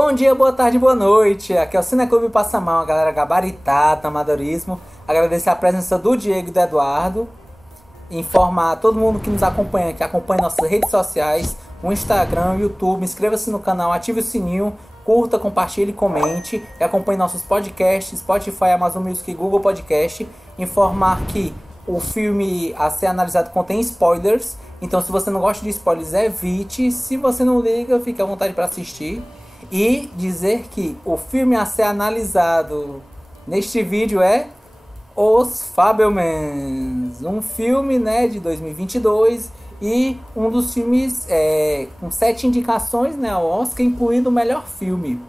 Bom dia, boa tarde, boa noite. Aqui é o Cineclube Passa Mal, a galera gabaritada, amadorismo. Agradecer a presença do Diego e do Eduardo. Informar a todo mundo que nos acompanha, que acompanha nossas redes sociais, o Instagram, o YouTube. Inscreva-se no canal, ative o sininho, curta, compartilhe, comente. E acompanhe nossos podcasts, Spotify, Amazon Music e Google Podcast. Informar que o filme a ser analisado contém spoilers. Então, se você não gosta de spoilers, evite. Se você não liga, fique à vontade para assistir. E dizer que o filme a ser analisado neste vídeo é Os Fabelmans, um filme, né, de 2022 e um dos filmes com 7 indicações, né, ao Oscar, incluindo o melhor filme.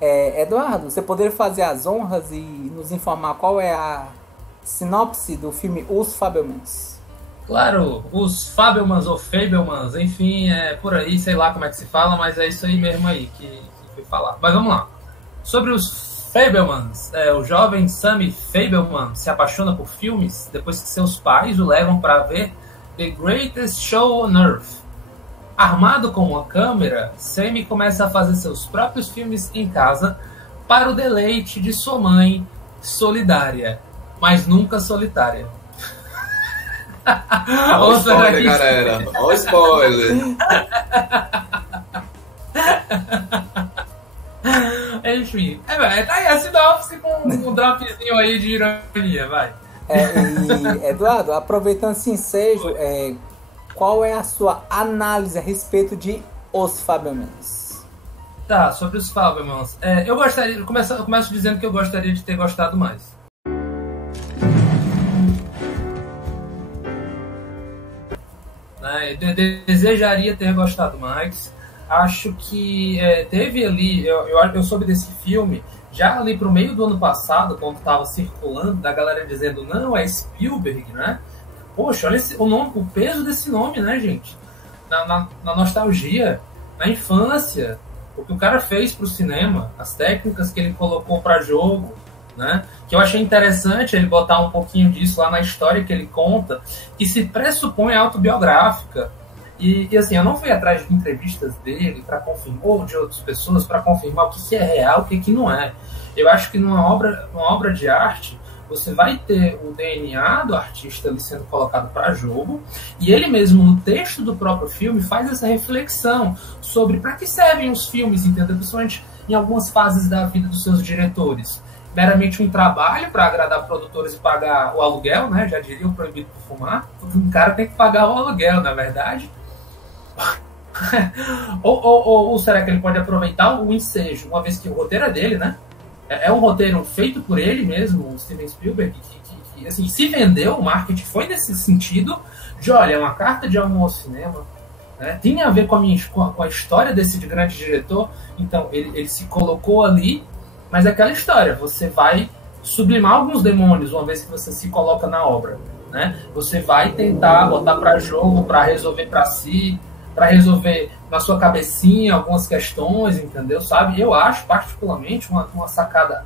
Eduardo, você poderia fazer as honras e nos informar qual é a sinopse do filme Os Fabelmans? Claro, Os Fabelmans ou Fabelmans, enfim, é por aí, sei lá como é que se fala, mas é isso aí mesmo aí que fui falar. Mas vamos lá. Sobre os Fabelmans, o jovem Sammy Fabelman se apaixona por filmes depois que seus pais o levam para ver The Greatest Show on Earth. Armado com uma câmera, Sammy começa a fazer seus próprios filmes em casa para o deleite de sua mãe solidária, mas nunca solitária. Olha o spoiler, galera. Olha o spoiler. Enfim, tá aí a sinopse com um dropzinho aí de ironia, vai. E, Eduardo, aproveitando esse ensejo, qual é a sua análise a respeito de Os Fabelmans? Tá, sobre os Fabelmans. Eu começo dizendo que eu gostaria de ter gostado mais. Desejaria ter gostado mais. Acho que teve ali, eu soube desse filme já ali pro meio do ano passado, quando estava circulando, da galera dizendo, não, é Spielberg, né? Poxa, olha o nome, o peso desse nome, né, gente? Na nostalgia, na infância, o que o cara fez pro cinema, as técnicas que ele colocou para jogo, né? Que eu achei interessante ele botar um pouquinho disso lá na história que ele conta, que se pressupõe autobiográfica. E assim, eu não fui atrás de entrevistas dele para confirmar, ou de outras pessoas para confirmar o que é real, o que não é. Eu acho que numa obra de arte, você vai ter o DNA do artista ali sendo colocado para jogo, e ele mesmo, no texto do próprio filme, faz essa reflexão sobre para que servem os filmes, entendeu? Principalmente em algumas fases da vida dos seus diretores. Meramente um trabalho para agradar produtores e pagar o aluguel, né? Já diria o Proibido por Fumar. Um cara tem que pagar o aluguel, na verdade. ou será que ele pode aproveitar o ensejo, uma vez que o roteiro é dele, né? É um roteiro feito por ele mesmo, o Steven Spielberg, que assim, se vendeu, o marketing foi nesse sentido de, olha, é uma carta de amor ao cinema, né? Tem a ver com a história desse grande diretor, então ele se colocou ali, mas é aquela história, você vai sublimar alguns demônios uma vez que você se coloca na obra, né? Você vai tentar botar para jogo, para resolver para si, para resolver na sua cabecinha algumas questões, entendeu? Sabe? Eu acho particularmente uma sacada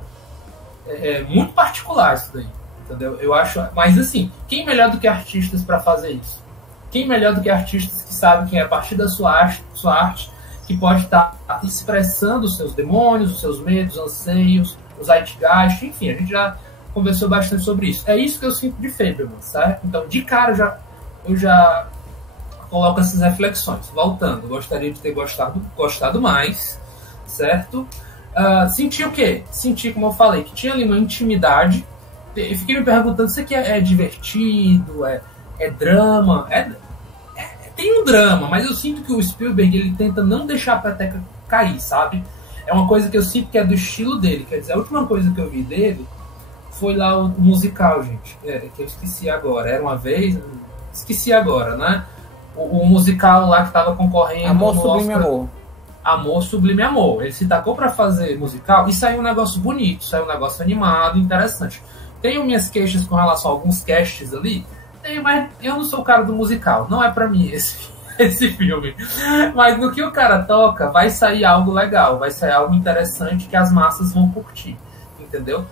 muito particular isso daí, entendeu? Eu acho, mas assim, quem melhor do que artistas para fazer isso? Quem melhor do que artistas que sabem que é a partir da sua arte que pode estar expressando os seus demônios, os seus medos, anseios, os zeitgeist, enfim, a gente já conversou bastante sobre isso. É isso que eu sinto de Fabelman, certo? Então, de cara, eu já coloco essas reflexões. Voltando, gostaria de ter gostado mais, certo? Senti o quê? Senti, como eu falei, que tinha ali uma intimidade. Eu fiquei me perguntando se aqui é divertido, é drama. Tem um drama, mas eu sinto que o Spielberg ele tenta não deixar a peteca cair, sabe? É uma coisa que eu sinto que é do estilo dele. Quer dizer, a última coisa que eu vi dele foi lá o musical, gente. Que eu esqueci agora. Era uma vez... Esqueci agora, né? O musical lá que tava concorrendo... Amor Sublime Amor. Amor Sublime Amor. Ele se tacou pra fazer musical e saiu um negócio bonito, saiu um negócio animado, interessante. Tenho minhas queixas com relação a alguns casts ali, mas eu não sou o cara do musical. Não é pra mim esse filme. Mas no que o cara toca, vai sair algo legal, vai sair algo interessante que as massas vão curtir, entendeu?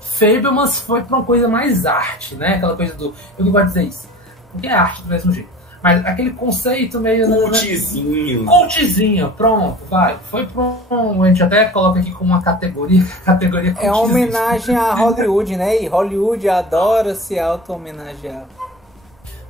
Fabelmans foi pra uma coisa mais arte, né? Aquela coisa do... Eu não gosto de dizer isso, porque é arte do mesmo jeito. Mas aquele conceito meio... Cultzinho. Cultzinho, pronto, vai. Foi a gente até coloca aqui como uma categoria é uma homenagem a Hollywood, né? E Hollywood adora se auto-homenagear.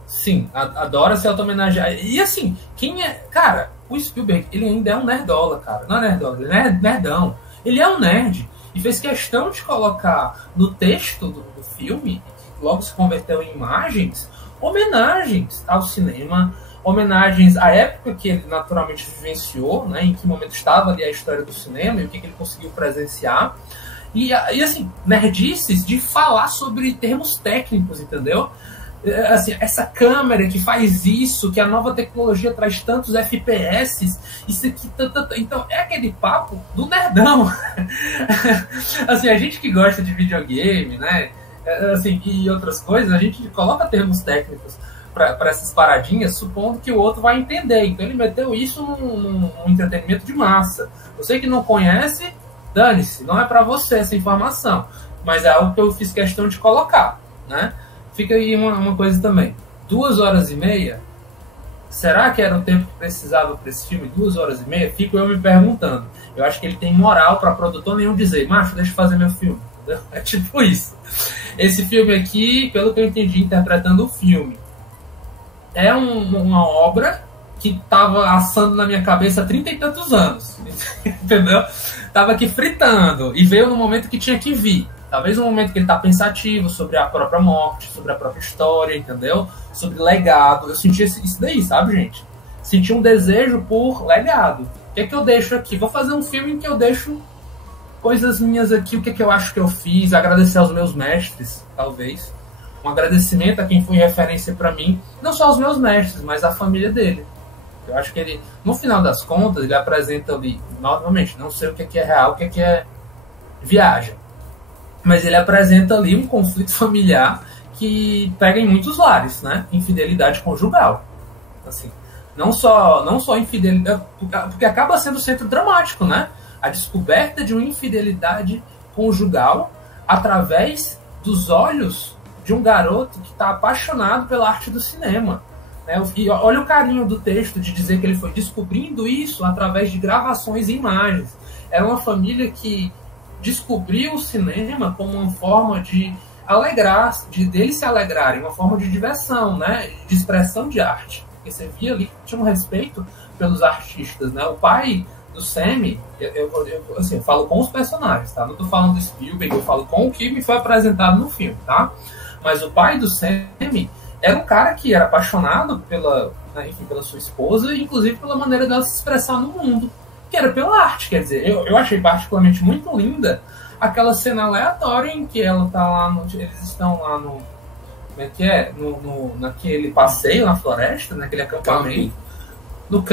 Sim, adora se auto-homenagear. E assim, quem é... Cara, o Spielberg, ele ainda é um nerdola, cara. Não é nerdola, ele é nerdão. Ele é um nerd. E fez questão de colocar no texto do filme, que logo se converteu em imagens, homenagens ao cinema, homenagens à época que ele naturalmente vivenciou, né, em que momento estava ali a história do cinema e o que ele conseguiu presenciar. E assim, nerdices de falar sobre termos técnicos, entendeu? Assim, essa câmera que faz isso, que a nova tecnologia traz tantos FPS, isso aqui, então é aquele papo do nerdão. Assim, a gente que gosta de videogame, né, assim, e outras coisas, a gente coloca termos técnicos para essas paradinhas, supondo que o outro vai entender. Então ele meteu isso num entretenimento de massa. Você que não conhece, dane-se, não é para você essa informação, mas é algo que eu fiz questão de colocar, né? Fica aí uma coisa também. 2h30, será que era o tempo que precisava para esse filme? 2h30? Fico eu me perguntando. Eu acho que ele tem moral para produtor nenhum dizer, macho, deixa eu fazer meu filme. Entendeu? É tipo isso. Esse filme aqui, pelo que eu entendi interpretando o filme, é uma obra que estava assando na minha cabeça há 30 e tantos anos. Entendeu? Tava aqui fritando e veio no momento que tinha que vir. Talvez no momento que ele tá pensativo sobre a própria morte, sobre a própria história, entendeu? Sobre legado. Eu senti isso daí, sabe, gente? Senti um desejo por legado. O que é que eu deixo aqui? Vou fazer um filme em que eu deixo coisas minhas aqui, o que é que eu acho que eu fiz, agradecer aos meus mestres, talvez. Um agradecimento a quem foi referência para mim, não só aos meus mestres, mas à família dele. Eu acho que ele, no final das contas, ele apresenta ali, novamente, não sei o que é real, o que é viagem. Mas ele apresenta ali um conflito familiar que pega em muitos lares, né? Infidelidade conjugal. Assim, não só infidelidade, porque acaba sendo o centro dramático, né? A descoberta de uma infidelidade conjugal através dos olhos de um garoto que está apaixonado pela arte do cinema. Né? E olha o carinho do texto de dizer que ele foi descobrindo isso através de gravações e imagens. Era uma família que descobriu o cinema como uma forma de alegrar, deles se alegrarem, uma forma de diversão, né? De expressão de arte. Porque você via ali que tinha um respeito pelos artistas, né? O pai do Sammy, eu falo com os personagens, tá? Não estou falando do Spielberg, eu falo com o que me foi apresentado no filme, tá? Mas o pai do Sammy era um cara que era apaixonado pela sua esposa e inclusive pela maneira dela se expressar no mundo, que era pela arte. Quer dizer, eu achei particularmente muito linda aquela cena aleatória em que ela tá lá, eles estão lá no... Como é que é? Naquele passeio na floresta, naquele acampamento. No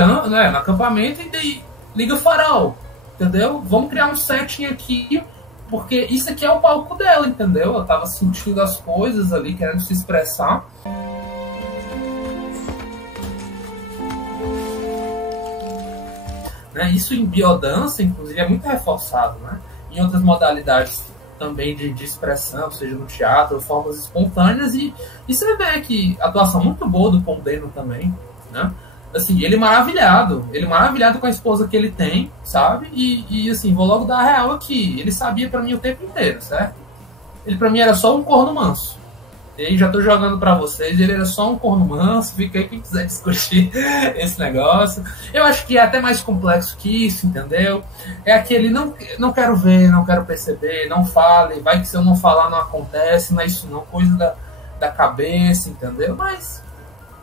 acampamento, e daí liga o farol, entendeu? Vamos criar um setting aqui, porque isso aqui é o palco dela, entendeu? Ela tava sentindo as coisas ali, querendo se expressar. Né? Isso em biodança, inclusive, é muito reforçado, né? Em outras modalidades também de expressão, seja no teatro, formas espontâneas, e você vê que a atuação muito boa do Paul Dano também, né? Assim, ele maravilhado com a esposa que ele tem, sabe? E assim, vou logo dar a real aqui, ele sabia pra mim o tempo inteiro, certo? Ele pra mim era só um corno manso. E aí já tô jogando pra vocês, ele era só um corno manso, fica aí quem quiser discutir esse negócio. Eu acho que é até mais complexo que isso, entendeu? É aquele, não quero ver, não quero perceber, não fale, vai que se eu não falar não acontece, não é isso não, coisa da cabeça, entendeu? Mas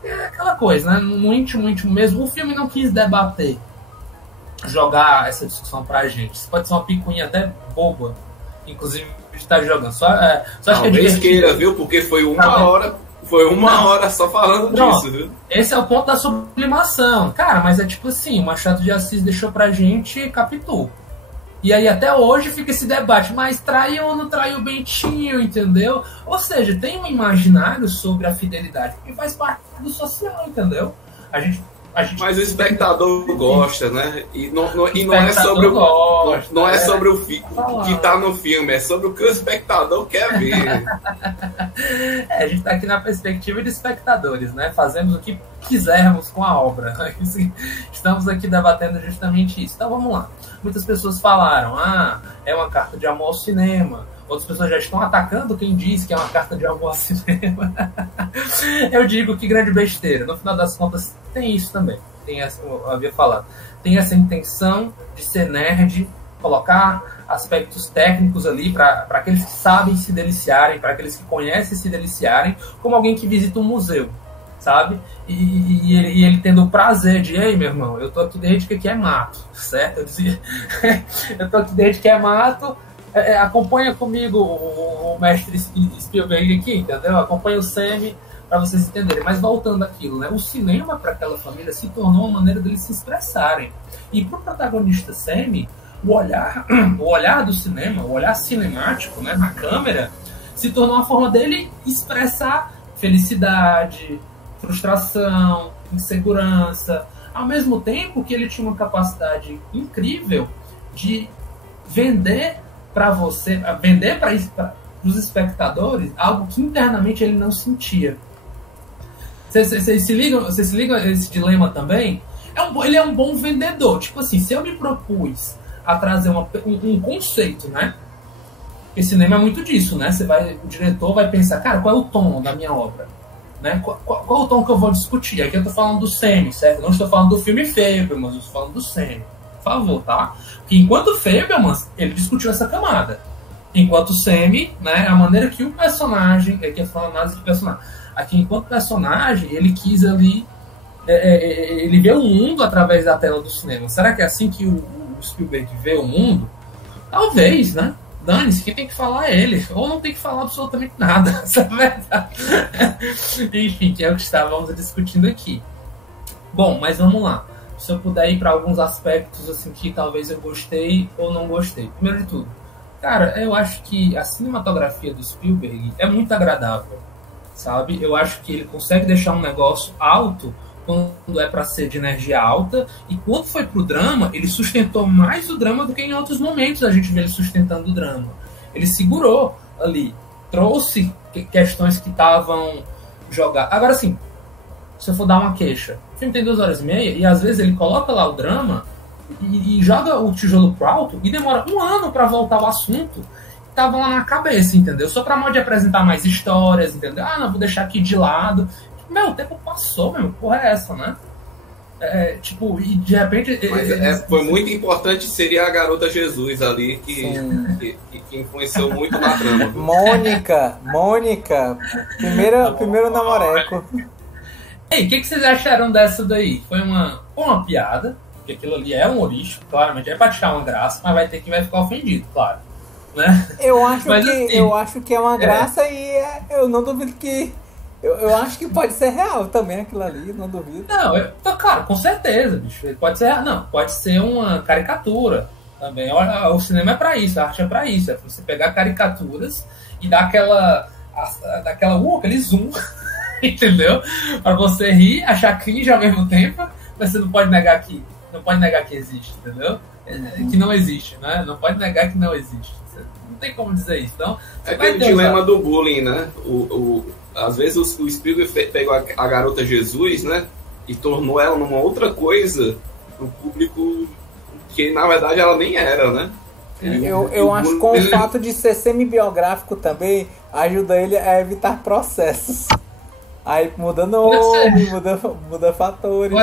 é aquela coisa, né? No íntimo mesmo, o filme não quis debater, jogar essa discussão pra gente. Isso pode ser uma picuinha até boba, inclusive de estar jogando. Só acho que é divertido. Queira, viu? Porque foi uma hora só falando disso, viu? Esse é o ponto da sublimação. Cara, mas é tipo assim, o Machado de Assis deixou pra gente Capitu. E aí até hoje fica esse debate, mas traiu ou não traiu o Bentinho, entendeu? Ou seja, tem um imaginário sobre a fidelidade, que faz parte do social, entendeu? A Mas o espectador gosta, né? E não é sobre o que tá no filme, é sobre o que o espectador quer ver. A gente tá aqui na perspectiva de espectadores, né? Fazemos o que quisermos com a obra. Estamos aqui debatendo justamente isso. Então vamos lá. Muitas pessoas falaram, é uma carta de amor ao cinema. Outras pessoas já estão atacando quem diz que é uma carta de amor ao cinema. Eu digo que grande besteira. No final das contas, tem isso também. Eu havia falado. Tem essa intenção de ser nerd, colocar aspectos técnicos ali para aqueles que sabem se deliciarem, para aqueles que conhecem se deliciarem, como alguém que visita um museu, sabe? E ele tendo o prazer de, ei, meu irmão, eu tô aqui desde que aqui é mato, certo? Eu dizia, eu tô aqui desde que é mato, acompanha comigo o mestre Spielberg aqui, entendeu? Acompanha o Sammy para vocês entenderem. Mas voltando àquilo, né? O cinema para aquela família se tornou uma maneira deles se expressarem. E para o protagonista Sammy, o olhar do cinema, o olhar cinemático, né, na câmera, se tornou uma forma dele expressar felicidade, frustração, insegurança, ao mesmo tempo que ele tinha uma capacidade incrível de vender para você, vender para os espectadores algo que internamente ele não sentia. Vocês se ligam a esse dilema também? Ele é um bom vendedor. Tipo assim, se eu me propus a trazer um conceito, né? Porque cinema é muito disso, né? O diretor vai pensar, cara, qual é o tom da minha obra? Né? Qual é o tom que eu vou discutir? Aqui eu tô falando do Sammy, certo? Não estou falando do filme Fabelmans, eu estou falando do Sammy. Por favor, tá? Porque enquanto Fabelmans, ele discutiu essa camada. Enquanto Sammy, né, a maneira que o personagem, aqui é falando análise de personagem, aqui enquanto personagem, ele quis ali, ele vê o mundo através da tela do cinema. Será que é assim que o Spielberg vê o mundo? Talvez, né? Dane-se, quem tem que falar é ele. Ou não tem que falar absolutamente nada. Essa é a verdade. Enfim, que é o que estávamos discutindo aqui. Bom, mas vamos lá. Se eu puder ir para alguns aspectos assim que talvez eu gostei ou não gostei. Primeiro de tudo, cara, eu acho que a cinematografia do Spielberg é muito agradável, sabe? Eu acho que ele consegue deixar um negócio alto quando é para ser de energia alta, e quando foi pro drama, ele sustentou mais o drama do que em outros momentos a gente vê ele sustentando o drama. Ele segurou ali, trouxe questões que estavam jogadas. Agora sim, se eu for dar uma queixa, o filme tem 2h30 e às vezes ele coloca lá o drama e joga o tijolo pro alto e demora 1 ano para voltar ao assunto que tava lá na cabeça, entendeu? Só pra modo de apresentar mais histórias, entendeu? Não, vou deixar aqui de lado. Meu, o tempo passou, meu. Porra é essa, né? Tipo, e de repente... foi muito importante seria a garota Jesus ali, que influenciou muito na trama. Mônica. Primeiro namoreco. Ei, o que vocês acharam dessa daí? Foi uma piada, porque aquilo ali é um humorístico, claramente. É pra tirar uma graça, mas vai ficar ofendido, claro. Né? Eu acho que é uma graça e eu não duvido que... Eu acho que pode ser real também aquilo ali, não duvido. Não, claro, com certeza, bicho. Pode ser, não, pode ser uma caricatura também. Olha, o cinema é pra isso, a arte é pra isso. É pra você pegar caricaturas e dar aquele zoom, entendeu? Pra você rir, achar cringe ao mesmo tempo, mas você não pode negar que existe, entendeu? Que não existe, né? Não pode negar que não existe. Você não tem como dizer isso. Então, é aquele dilema do bullying, né? Às vezes o Spielberg pegou a garota Jesus, né? E tornou ela numa outra coisa pro público que na verdade ela nem era, né? Eu acho que com o fato de ser semi-biográfico também ajuda ele a evitar processos. Aí muda nome, muda fatores.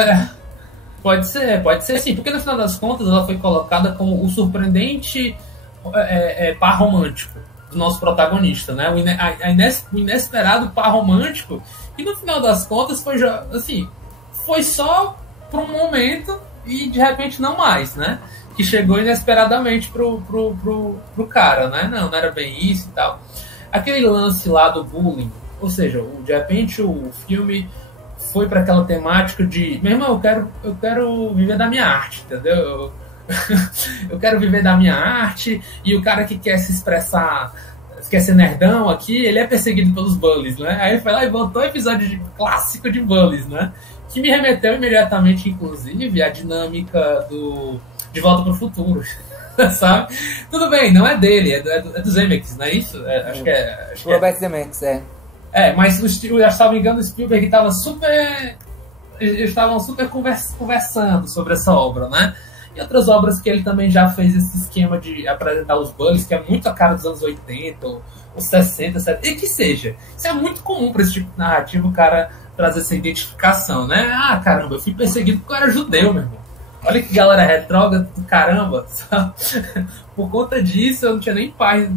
Pode ser sim, porque no final das contas ela foi colocada como o surpreendente par romântico do nosso protagonista, né? O inesperado par romântico, e no final das contas foi só por um momento e de repente não mais, né? Que chegou inesperadamente pro cara, né? Não era bem isso e tal. Aquele lance lá do bullying, ou seja, de repente o filme foi para aquela temática de, meu irmão, eu quero viver da minha arte, entendeu? Eu quero viver da minha arte, e o cara que quer se expressar quer ser nerdão aqui, ele é perseguido pelos bullies, né? Aí ele foi lá e botou um episódio clássico de bullies, né? Que me remeteu imediatamente, inclusive, à dinâmica de Volta para o Futuro, sabe? Tudo bem, não é dele, é do Zemeckis, não é isso? Acho que é. Robert Zemeckis, mas se eu estava me engano, o Spielberg estava super... Eles estavam super conversando sobre essa obra, né? E outras obras que ele também já fez esse esquema de apresentar os bullies, que é muito a cara dos anos 80, ou 60, 70, e que seja. Isso é muito comum para esse tipo de narrativa, o cara trazer essa identificação, né? Ah, caramba, eu fui perseguido porque eu era judeu, meu irmão. Olha que galera retrógrada do caramba, sabe? Por conta disso, eu não tinha nem paz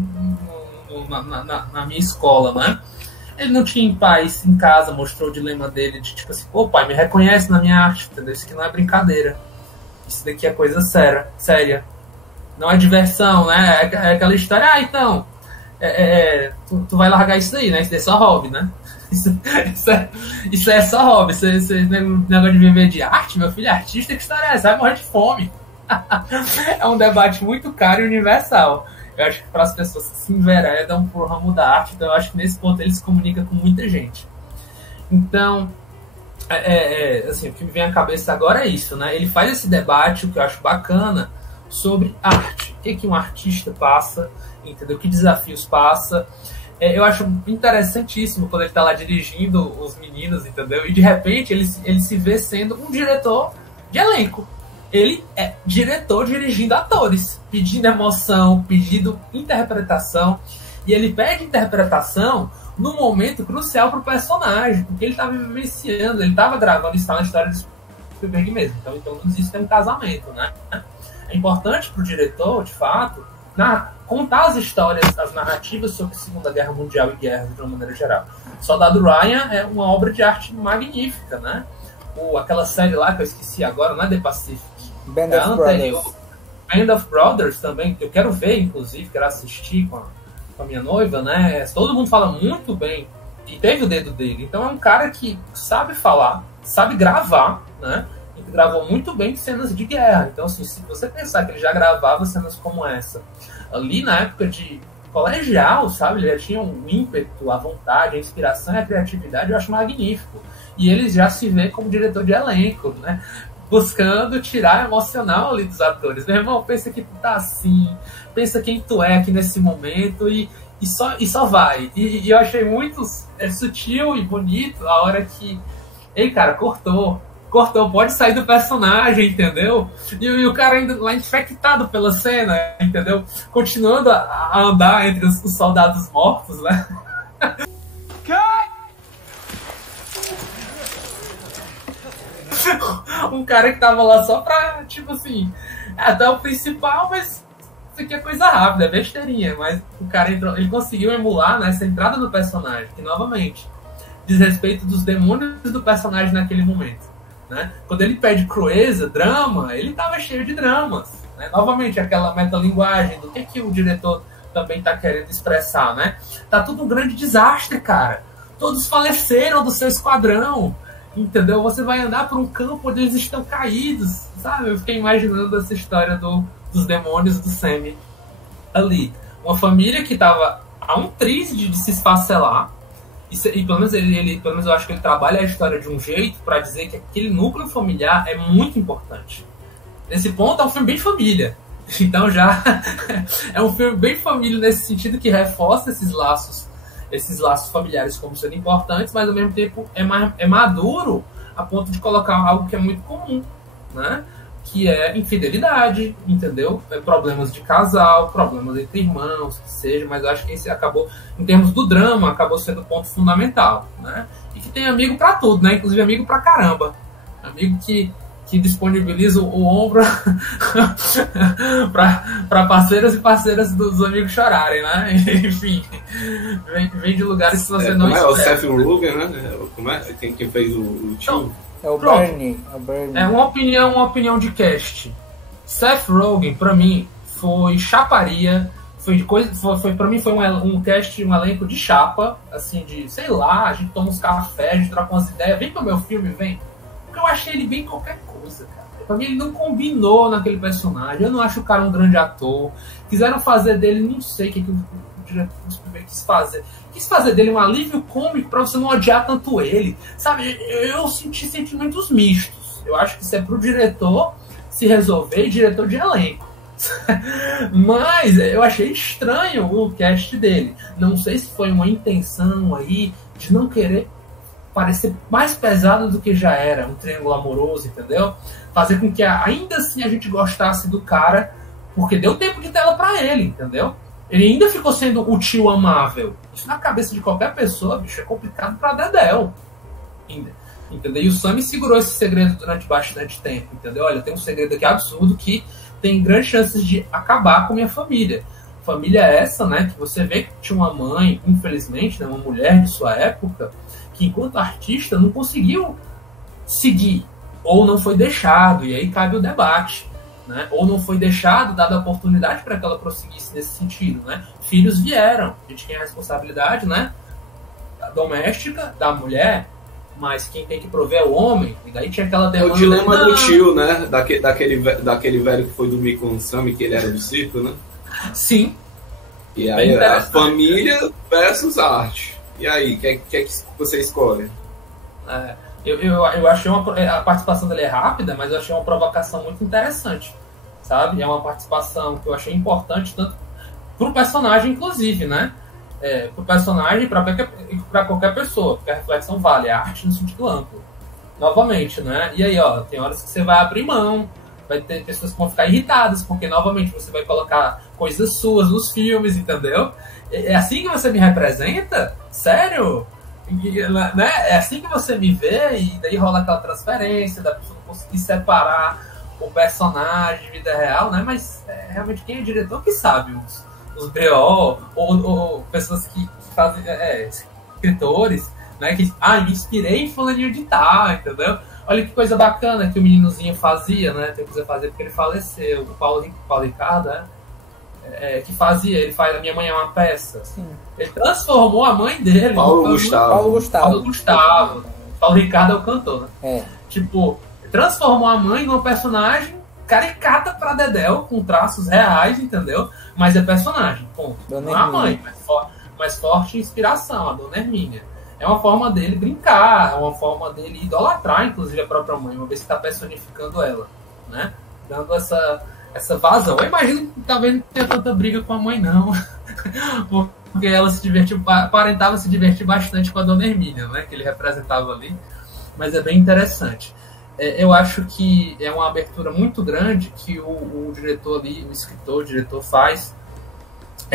na minha escola, né? Ele não tinha paz em casa, mostrou o dilema dele de tipo assim, pô, pai, me reconhece na minha arte, entendeu? Isso aqui não é brincadeira. Isso daqui é coisa séria. Não é diversão, né? É aquela história, então, tu vai largar isso daí, né? Isso daí é só hobby, né? Isso é só hobby. Esse negócio de viver de arte, meu filho é artista, que história é essa? Vai morrer de fome. É um debate muito caro e universal. Eu acho que para as pessoas que se enveredam por ramo da arte, então eu acho que nesse ponto ele se comunica com muita gente. Então, assim, o que me vem à cabeça agora é isso, né? Ele faz esse debate, o que eu acho bacana, sobre arte. O que um artista passa, entendeu? Que desafios passa. Eu acho interessantíssimo quando ele está lá dirigindo os meninos, entendeu? E de repente ele se vê sendo um diretor de elenco. Ele é diretor dirigindo atores, pedindo emoção, pedindo interpretação. E ele pede interpretação num momento crucial para o personagem, porque ele estava vivenciando, ele estava gravando, isso está na história do Spielberg mesmo. Então pelo menos isso tem um casamento, né? É importante para o diretor, de fato, contar as histórias, as narrativas sobre a Segunda Guerra Mundial e guerras de uma maneira geral. Soldado Ryan é uma obra de arte magnífica, né? Aquela série lá que eu esqueci agora, não é The Pacific. Band of Brothers. Band of Brothers também, que eu quero ver, inclusive, quero assistir com a minha noiva, né? Todo mundo fala muito bem e teve o dedo dele. Então é um cara que sabe falar, sabe gravar, né? Ele gravou muito bem cenas de guerra. Então, assim, se você pensar que ele já gravava cenas como essa, ali na época de colegial, sabe? Ele já tinha um ímpeto, a vontade, a inspiração e a criatividade, eu acho magnífico. E ele já se vê como diretor de elenco, né? Buscando tirar emocional ali dos atores. Meu irmão, pensa que tu tá assim, pensa quem tu é aqui nesse momento e só vai. E eu achei muito sutil e bonito a hora que... Ei, cara, cortou, pode sair do personagem, entendeu? E o cara ainda lá infectado pela cena, entendeu? Continuando a andar entre os soldados mortos, né? Um cara que tava lá só pra, tipo assim, até o principal, mas isso aqui é coisa rápida, é besteirinha. Mas o cara entrou, ele conseguiu emular, né, essa entrada do personagem, que novamente diz respeito dos demônios do personagem naquele momento, né? Quando ele pede crueza, drama, ele tava cheio de dramas, né? Novamente, aquela metalinguagem do que o diretor também tá querendo expressar, né? Tá tudo um grande desastre, cara. Todos faleceram do seu esquadrão, entendeu? Você vai andar por um campo onde eles estão caídos, sabe? Eu fiquei imaginando essa história dos demônios do Sammy ali. Uma família que tava a um triz de se esfacelar. E pelo menos eu acho que ele trabalha a história de um jeito para dizer que aquele núcleo familiar é muito importante. Nesse ponto é um filme bem família. Então já é um filme bem família nesse sentido, que reforça esses laços familiares como sendo importantes, mas ao mesmo tempo é maduro a ponto de colocar algo que é muito comum, né? Que é infidelidade, entendeu? Problemas de casal, problemas entre irmãos, que seja, mas eu acho que esse acabou, em termos do drama, acabou sendo o ponto fundamental, né? E que tem amigo pra tudo, né? Inclusive amigo pra caramba. Amigo que disponibiliza o ombro para parceiros e parceiras dos amigos chorarem, né? Enfim, vem de lugares que você não espera. O Seth Rogen, né? Como é? Quem fez o tio? É o Bernie. É uma opinião de cast. Seth Rogen, pra mim, foi chaparia. Pra mim foi um cast, um elenco de chapa, assim, de, sei lá, a gente toma uns cafés, a gente troca umas ideias, vem pro meu filme, vem. Porque eu achei ele bem qualquer coisa, cara. Pra mim ele não combinou naquele personagem. Eu não acho o cara um grande ator. Quiseram fazer dele, não sei o diretor Spielberg quis fazer dele um alívio cômico pra você não odiar tanto ele, sabe? Eu senti sentimentos mistos. Eu acho que isso é pro diretor se resolver, e diretor de elenco. Mas eu achei estranho o cast dele. Não sei se foi uma intenção aí de não querer parecer mais pesado do que já era, um triângulo amoroso, entendeu? Fazer com que ainda assim a gente gostasse do cara, porque deu tempo de tela pra ele, entendeu? Ele ainda ficou sendo o tio amável. Isso na cabeça de qualquer pessoa, bicho, é complicado pra dedéu. Entendeu? E o Sammy segurou esse segredo durante bastante tempo, entendeu? Olha, tem um segredo aqui absurdo que tem grandes chances de acabar com minha família. Família essa, né, que você vê que tinha uma mãe, infelizmente, né, uma mulher de sua época, que enquanto artista não conseguiu seguir, ou não foi deixado, e aí cabe o debate, né? Ou não foi deixado, dada a oportunidade para que ela prosseguisse nesse sentido, né? Filhos vieram, a gente tem a responsabilidade, né, doméstica da mulher, mas quem tem que prover é o homem, e daí tinha aquela demanda... É o dilema do tio, né? Daquele velho que foi dormir com o Sammy, que ele era do circo, né? Sim. E aí a família versus a arte. E aí, o que você escolhe? Eu achei a participação dele é rápida, mas eu achei uma provocação muito interessante, sabe? É uma participação que eu achei importante, tanto pro personagem, inclusive, né? Pro personagem e para qualquer pessoa, porque a reflexão vale, a arte no sentido amplo. Novamente, né? E aí, ó, tem horas que você vai abrir mão, vai ter pessoas que vão ficar irritadas, porque, novamente, você vai colocar coisas suas nos filmes, entendeu? É assim que você me representa? Sério? Né? É assim que você me vê, e daí rola aquela transferência da pessoa não conseguir separar o personagem de vida real, né? Mas realmente quem é diretor que sabe os BO, ou pessoas que fazem escritores, né? Que me inspirei em fulaninho de tal, entendeu? Olha que coisa bacana que o meninozinho fazia, né? Tem que fazer porque ele faleceu. O Paulo Ricardo, né? Que fazia, ele faz A Minha Mãe é uma Peça. Sim. Ele transformou a mãe dele. Paulo Gustavo. Paulo Ricardo é o cantor, né? Tipo, transformou a mãe numa personagem caricata pra dedéu, com traços reais, entendeu? Mas é personagem, ponto. Não é a mãe, mas forte inspiração, a Dona Hermínia. É uma forma dele brincar, é uma forma dele idolatrar, inclusive, a própria mãe, uma vez que está personificando ela, né? Dando essa vazão. Eu imagino que talvez não tenha tanta briga com a mãe, não. Porque ela aparentava se divertir bastante com a Dona Hermínia, né? Que ele representava ali. Mas é bem interessante. Eu acho que é uma abertura muito grande que o diretor ali, o diretor faz,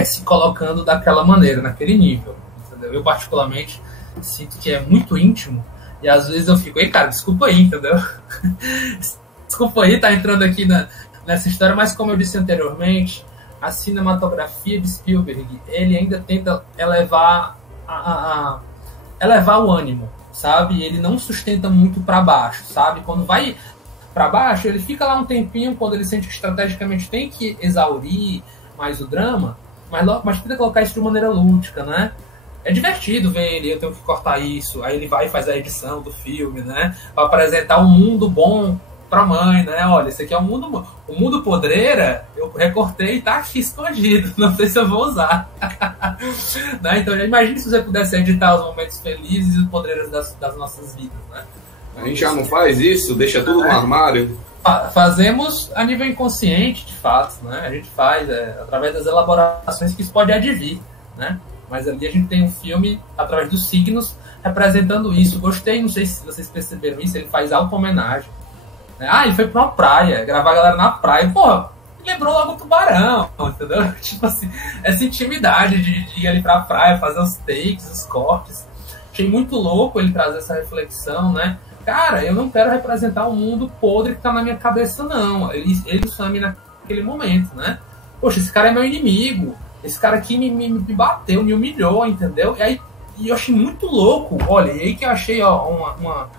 se colocando daquela maneira, naquele nível. Entendeu? Eu, particularmente, sinto que é muito íntimo. E às vezes eu fico, cara, desculpa aí, entendeu? Desculpa aí, tá entrando aqui nessa história, mas como eu disse anteriormente, a cinematografia de Spielberg, ele ainda tenta elevar o ânimo, sabe? Ele não sustenta muito para baixo, sabe? Quando vai para baixo, ele fica lá um tempinho, quando ele sente que estrategicamente tem que exaurir mais o drama, mas tenta colocar isso de maneira lúdica, né? É divertido ver ele, eu tenho que cortar isso, aí ele vai e faz a edição do filme, né? Para apresentar um mundo bom pra mãe, né? Olha, esse aqui é o mundo podreira, eu recortei e tá aqui escondido, não sei se eu vou usar. Né? Então, imagine se você pudesse editar os momentos felizes e podreiras das nossas vidas, né? A gente já não faz isso? Deixa tudo no armário? Fazemos a nível inconsciente, de fato, né? A gente faz através das elaborações que isso pode advir, né? Mas ali a gente tem um filme, através dos signos, representando isso. Gostei, não sei se vocês perceberam isso, ele faz auto-homenagem. Ele foi pra uma praia, gravar a galera na praia. Porra, lembrou logo o Tubarão, entendeu? Tipo assim, essa intimidade de ir ali pra praia, fazer os takes, os cortes. Achei muito louco ele trazer essa reflexão, né? Cara, eu não quero representar o mundo podre que tá na minha cabeça, não. Ele e o Sammy naquele momento, né? Poxa, esse cara é meu inimigo. Esse cara aqui me bateu, me humilhou, entendeu? E eu achei muito louco. Olha, e aí que eu achei uma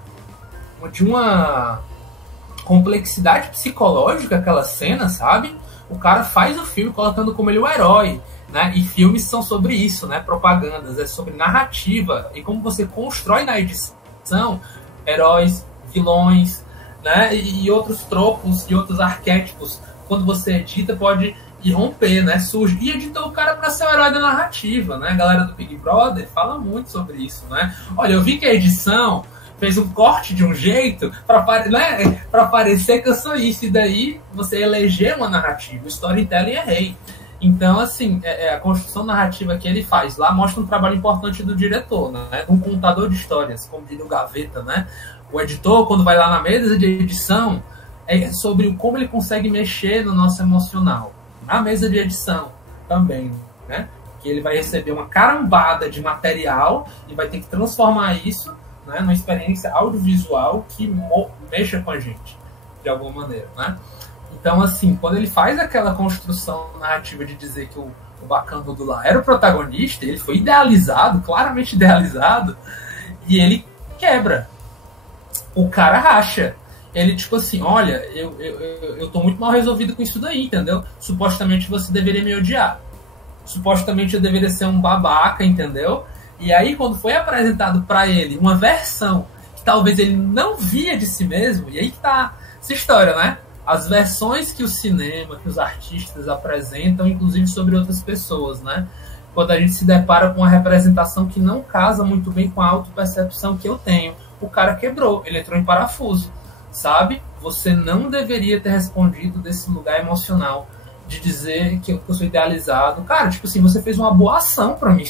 complexidade psicológica aquela cena, sabe? O cara faz o filme colocando como ele o herói, né? E filmes são sobre isso, né? Propagandas, é sobre narrativa e como você constrói na edição heróis, vilões, né? E outros tropos e outros arquétipos. Quando você edita, pode e romper, né? Surge. E editou o cara para ser o herói da narrativa, né? A galera do Big Brother fala muito sobre isso, né? Olha, eu vi que a edição fez um corte de um jeito para parecer que eu sou isso. E daí você eleger uma narrativa. O storytelling é rei. Então, assim, a construção narrativa que ele faz lá mostra um trabalho importante do diretor, né? Um contador de histórias, como diria o Gaveta, né? O editor, quando vai lá na mesa de edição, é sobre como ele consegue mexer no nosso emocional. Na mesa de edição também, né? Que ele vai receber uma carambada de material e vai ter que transformar isso, né, numa experiência audiovisual que mexa com a gente, de alguma maneira, né? Então, assim, quando ele faz aquela construção narrativa de dizer que o Bacano do lá era o protagonista, ele foi idealizado, claramente idealizado, e ele quebra. O cara racha. Ele, tipo assim, olha, eu tô muito mal resolvido com isso daí, entendeu? Supostamente você deveria me odiar. Supostamente eu deveria ser um babaca, entendeu? E aí, quando foi apresentado pra ele uma versão que talvez ele não via de si mesmo, e aí que tá essa história, né? As versões que o cinema, que os artistas apresentam, inclusive sobre outras pessoas, né? Quando a gente se depara com uma representação que não casa muito bem com a autopercepção que eu tenho. O cara quebrou, ele entrou em parafuso, sabe? Você não deveria ter respondido desse lugar emocional de dizer que eu sou idealizado. Cara, tipo assim, você fez uma boa ação pra mim.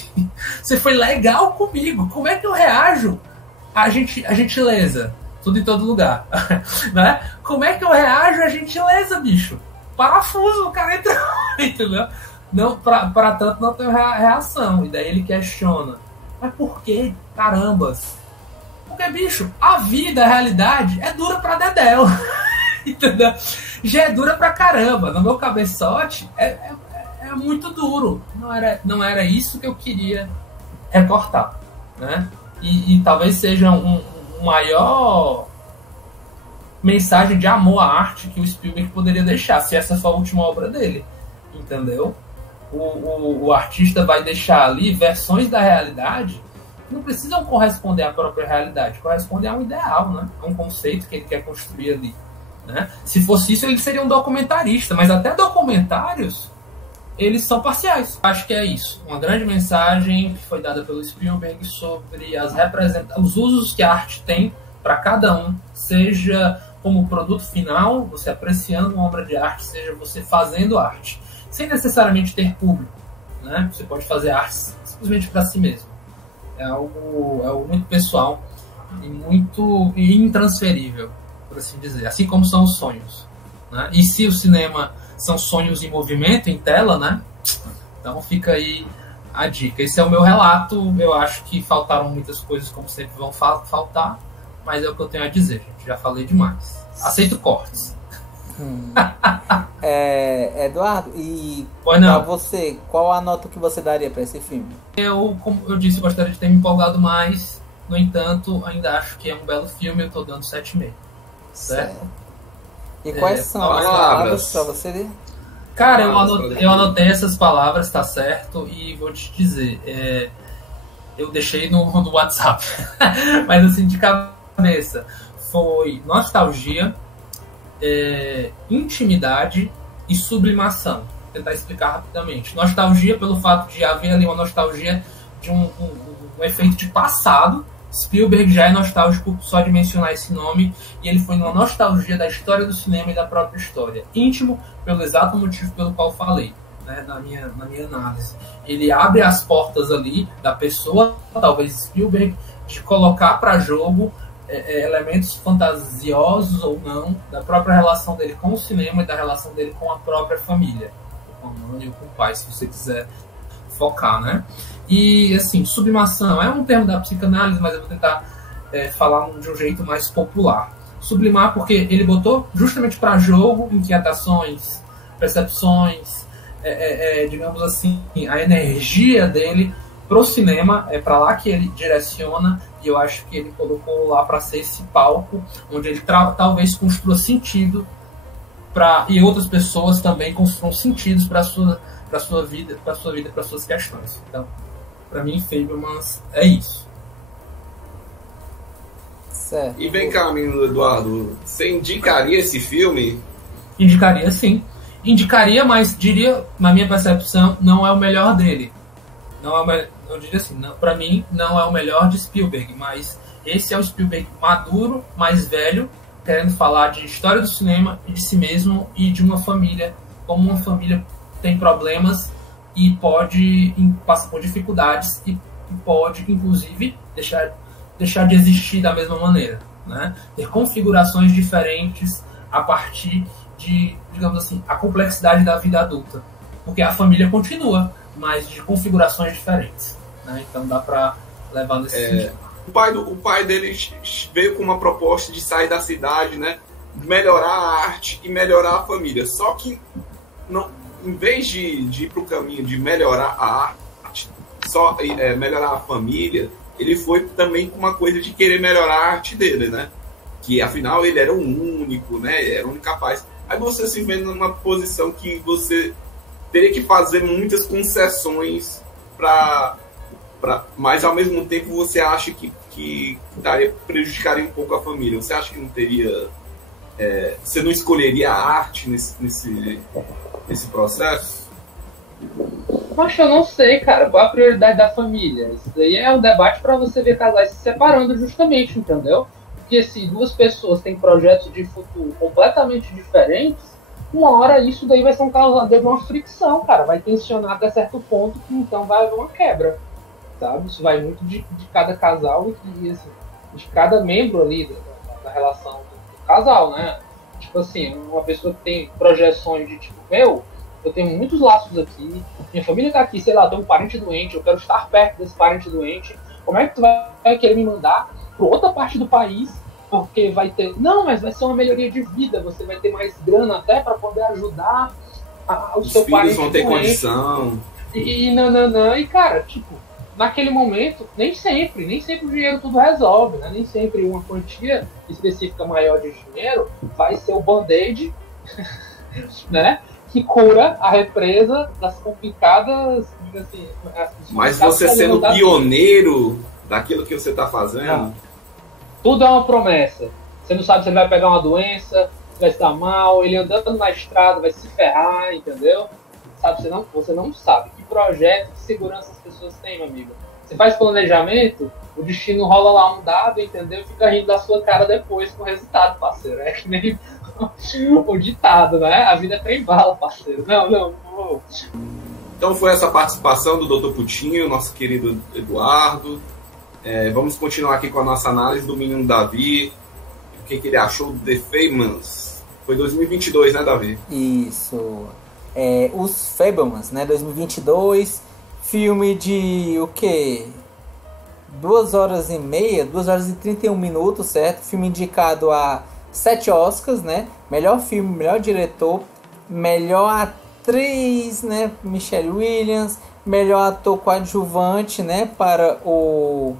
Você foi legal comigo. Como é que eu reajo a gentileza? Tudo em todo lugar. Né? Como é que eu reajo a gentileza, bicho? Parafuso, o cara entrou, entendeu? Não, pra tanto não tem reação. E daí ele questiona. Mas por que, carambas? Porque, bicho, a vida, a realidade é dura pra dedéu. Entendeu? Já é dura pra caramba. No meu cabeçote é muito duro. Não era isso que eu queria recortar, né? E talvez seja um maior mensagem de amor à arte que o Spielberg poderia deixar, se essa for a última obra dele, entendeu? O artista vai deixar ali versões da realidade que não precisam corresponder à própria realidade, correspondem a um ideal, né? A um conceito que ele quer construir ali, né? Se fosse isso, ele seria um documentarista, mas até documentários eles são parciais. Acho que é isso. Uma grande mensagem que foi dada pelo Spielberg sobre os usos que a arte tem para cada um, seja como produto final, você apreciando uma obra de arte, seja você fazendo arte, sem necessariamente ter público, né? Você pode fazer arte simplesmente para si mesmo. É algo muito pessoal e muito intransferível, por assim dizer. Assim como são os sonhos, né? E se o cinema são sonhos em movimento, em tela, né? Então fica aí a dica. Esse é o meu relato. Eu acho que faltaram muitas coisas, como sempre vão faltar, mas é o que eu tenho a dizer, gente. Já falei demais. Aceito cortes. Eduardo, e pra você, qual a nota que você daria para esse filme? Como eu disse, gostaria de ter me empolgado mais. No entanto, ainda acho que é um belo filme. Eu tô dando 7,5. Certo? E quais são as palavras para você ler? Cara, eu anotei essas palavras, tá certo? E vou te dizer, eu deixei no WhatsApp. Mas assim, de cabeça, foi nostalgia, intimidade e sublimação. Vou tentar explicar rapidamente. Nostalgia pelo fato de haver ali uma nostalgia de um efeito de passado. Spielberg já é nostálgico só de mencionar esse nome, e ele foi numa nostalgia da história do cinema e da própria história. Íntimo, pelo exato motivo pelo qual falei, né, na minha análise. Ele abre as portas ali da pessoa, talvez Spielberg, de colocar para jogo elementos fantasiosos ou não, da própria relação dele com o cinema e da relação dele com a própria família, com a mãe ou com o pai, se você quiser focar, né? E, assim, sublimação é um termo da psicanálise, mas eu vou tentar falar de um jeito mais popular. Sublimar porque ele botou justamente para jogo inquietações, percepções, digamos assim, a energia dele pro cinema, é para lá que ele direciona, e eu acho que ele colocou lá para ser esse palco onde ele talvez construa sentido e outras pessoas também construam sentidos para sua vida, para suas questões. Então, para mim, Fabelmans é isso. Certo. E vem cá, menino Eduardo, você indicaria esse filme? Indicaria, sim. indicaria, mas diria, na minha percepção, não é o melhor dele. Não é o melhor, eu diria assim, para mim, não é o melhor de Spielberg, mas esse é o Spielberg maduro, mais velho, querendo falar de história do cinema e de si mesmo e de uma família, como uma família tem problemas e pode passar por dificuldades e pode, inclusive, deixar de existir da mesma maneira, né? Ter configurações diferentes a partir de, digamos assim, a complexidade da vida adulta, porque a família continua, mas de configurações diferentes, né? Então dá para levar nesse sentido. O pai dele veio com uma proposta de sair da cidade, né? Melhorar a arte e melhorar a família. Só que, não, em vez de ir para o caminho de melhorar a arte, melhorar a família, ele foi também com uma coisa de querer melhorar a arte dele, né? Que, afinal, ele era o único, né? Era o único capaz. Aí você se vê numa posição que você teria que fazer muitas concessões mas ao mesmo tempo você acha que prejudicaria um pouco a família. Você acha que não teria... você não escolheria a arte nesse processo? Mas eu não sei, cara, qual a prioridade da família. Isso daí é um debate para você ver casais se separando justamente, entendeu? Porque se duas pessoas têm projetos de futuro completamente diferentes, uma hora isso daí vai ser um causador de uma fricção, cara. Vai tensionar até certo ponto que então vai haver uma quebra, sabe? Isso vai muito de cada casal e assim, de cada membro ali da relação do casal, né? Tipo assim, uma pessoa que tem projeções de tipo, eu tenho muitos laços aqui, minha família tá aqui, sei lá, eu tenho um parente doente, eu quero estar perto desse parente doente, como é que tu vai querer me mandar para outra parte do país, porque vai ter... Não, mas vai ser uma melhoria de vida, você vai ter mais grana até para poder ajudar o seu parente. Os filhos vão ter condição. E cara, tipo, naquele momento, nem sempre o dinheiro tudo resolve, né? Nem sempre uma quantia específica maior de dinheiro vai ser o band-aid, né? Que cura a represa das complicadas, assim... Mas você sendo pioneiro daquilo que você está fazendo... Não. Tudo é uma promessa. Você não sabe se ele vai pegar uma doença, se vai se dar mal, ele andando na estrada vai se ferrar, entendeu? Sabe, você não sabe que projeto de segurança as pessoas têm, meu amigo. Você faz planejamento, o destino rola lá um dado, entendeu? E fica rindo da sua cara depois com o resultado, parceiro. É que nem o ditado, né? A vida é trem bala, parceiro. Não. Então foi essa participação do Dr. Putinho, nosso querido Eduardo. Vamos continuar aqui com a nossa análise do menino Davi. O que ele achou do The Fabelmans. Foi 2022, né, Davi? Isso. Os Fabelmans, né? 2022. Filme de o quê? 2 horas e meia, 2 horas e 31 minutos, certo? Filme indicado a 7 Oscars, né? Melhor filme, melhor diretor, melhor atriz, né? Michelle Williams, melhor ator coadjuvante, né? Para o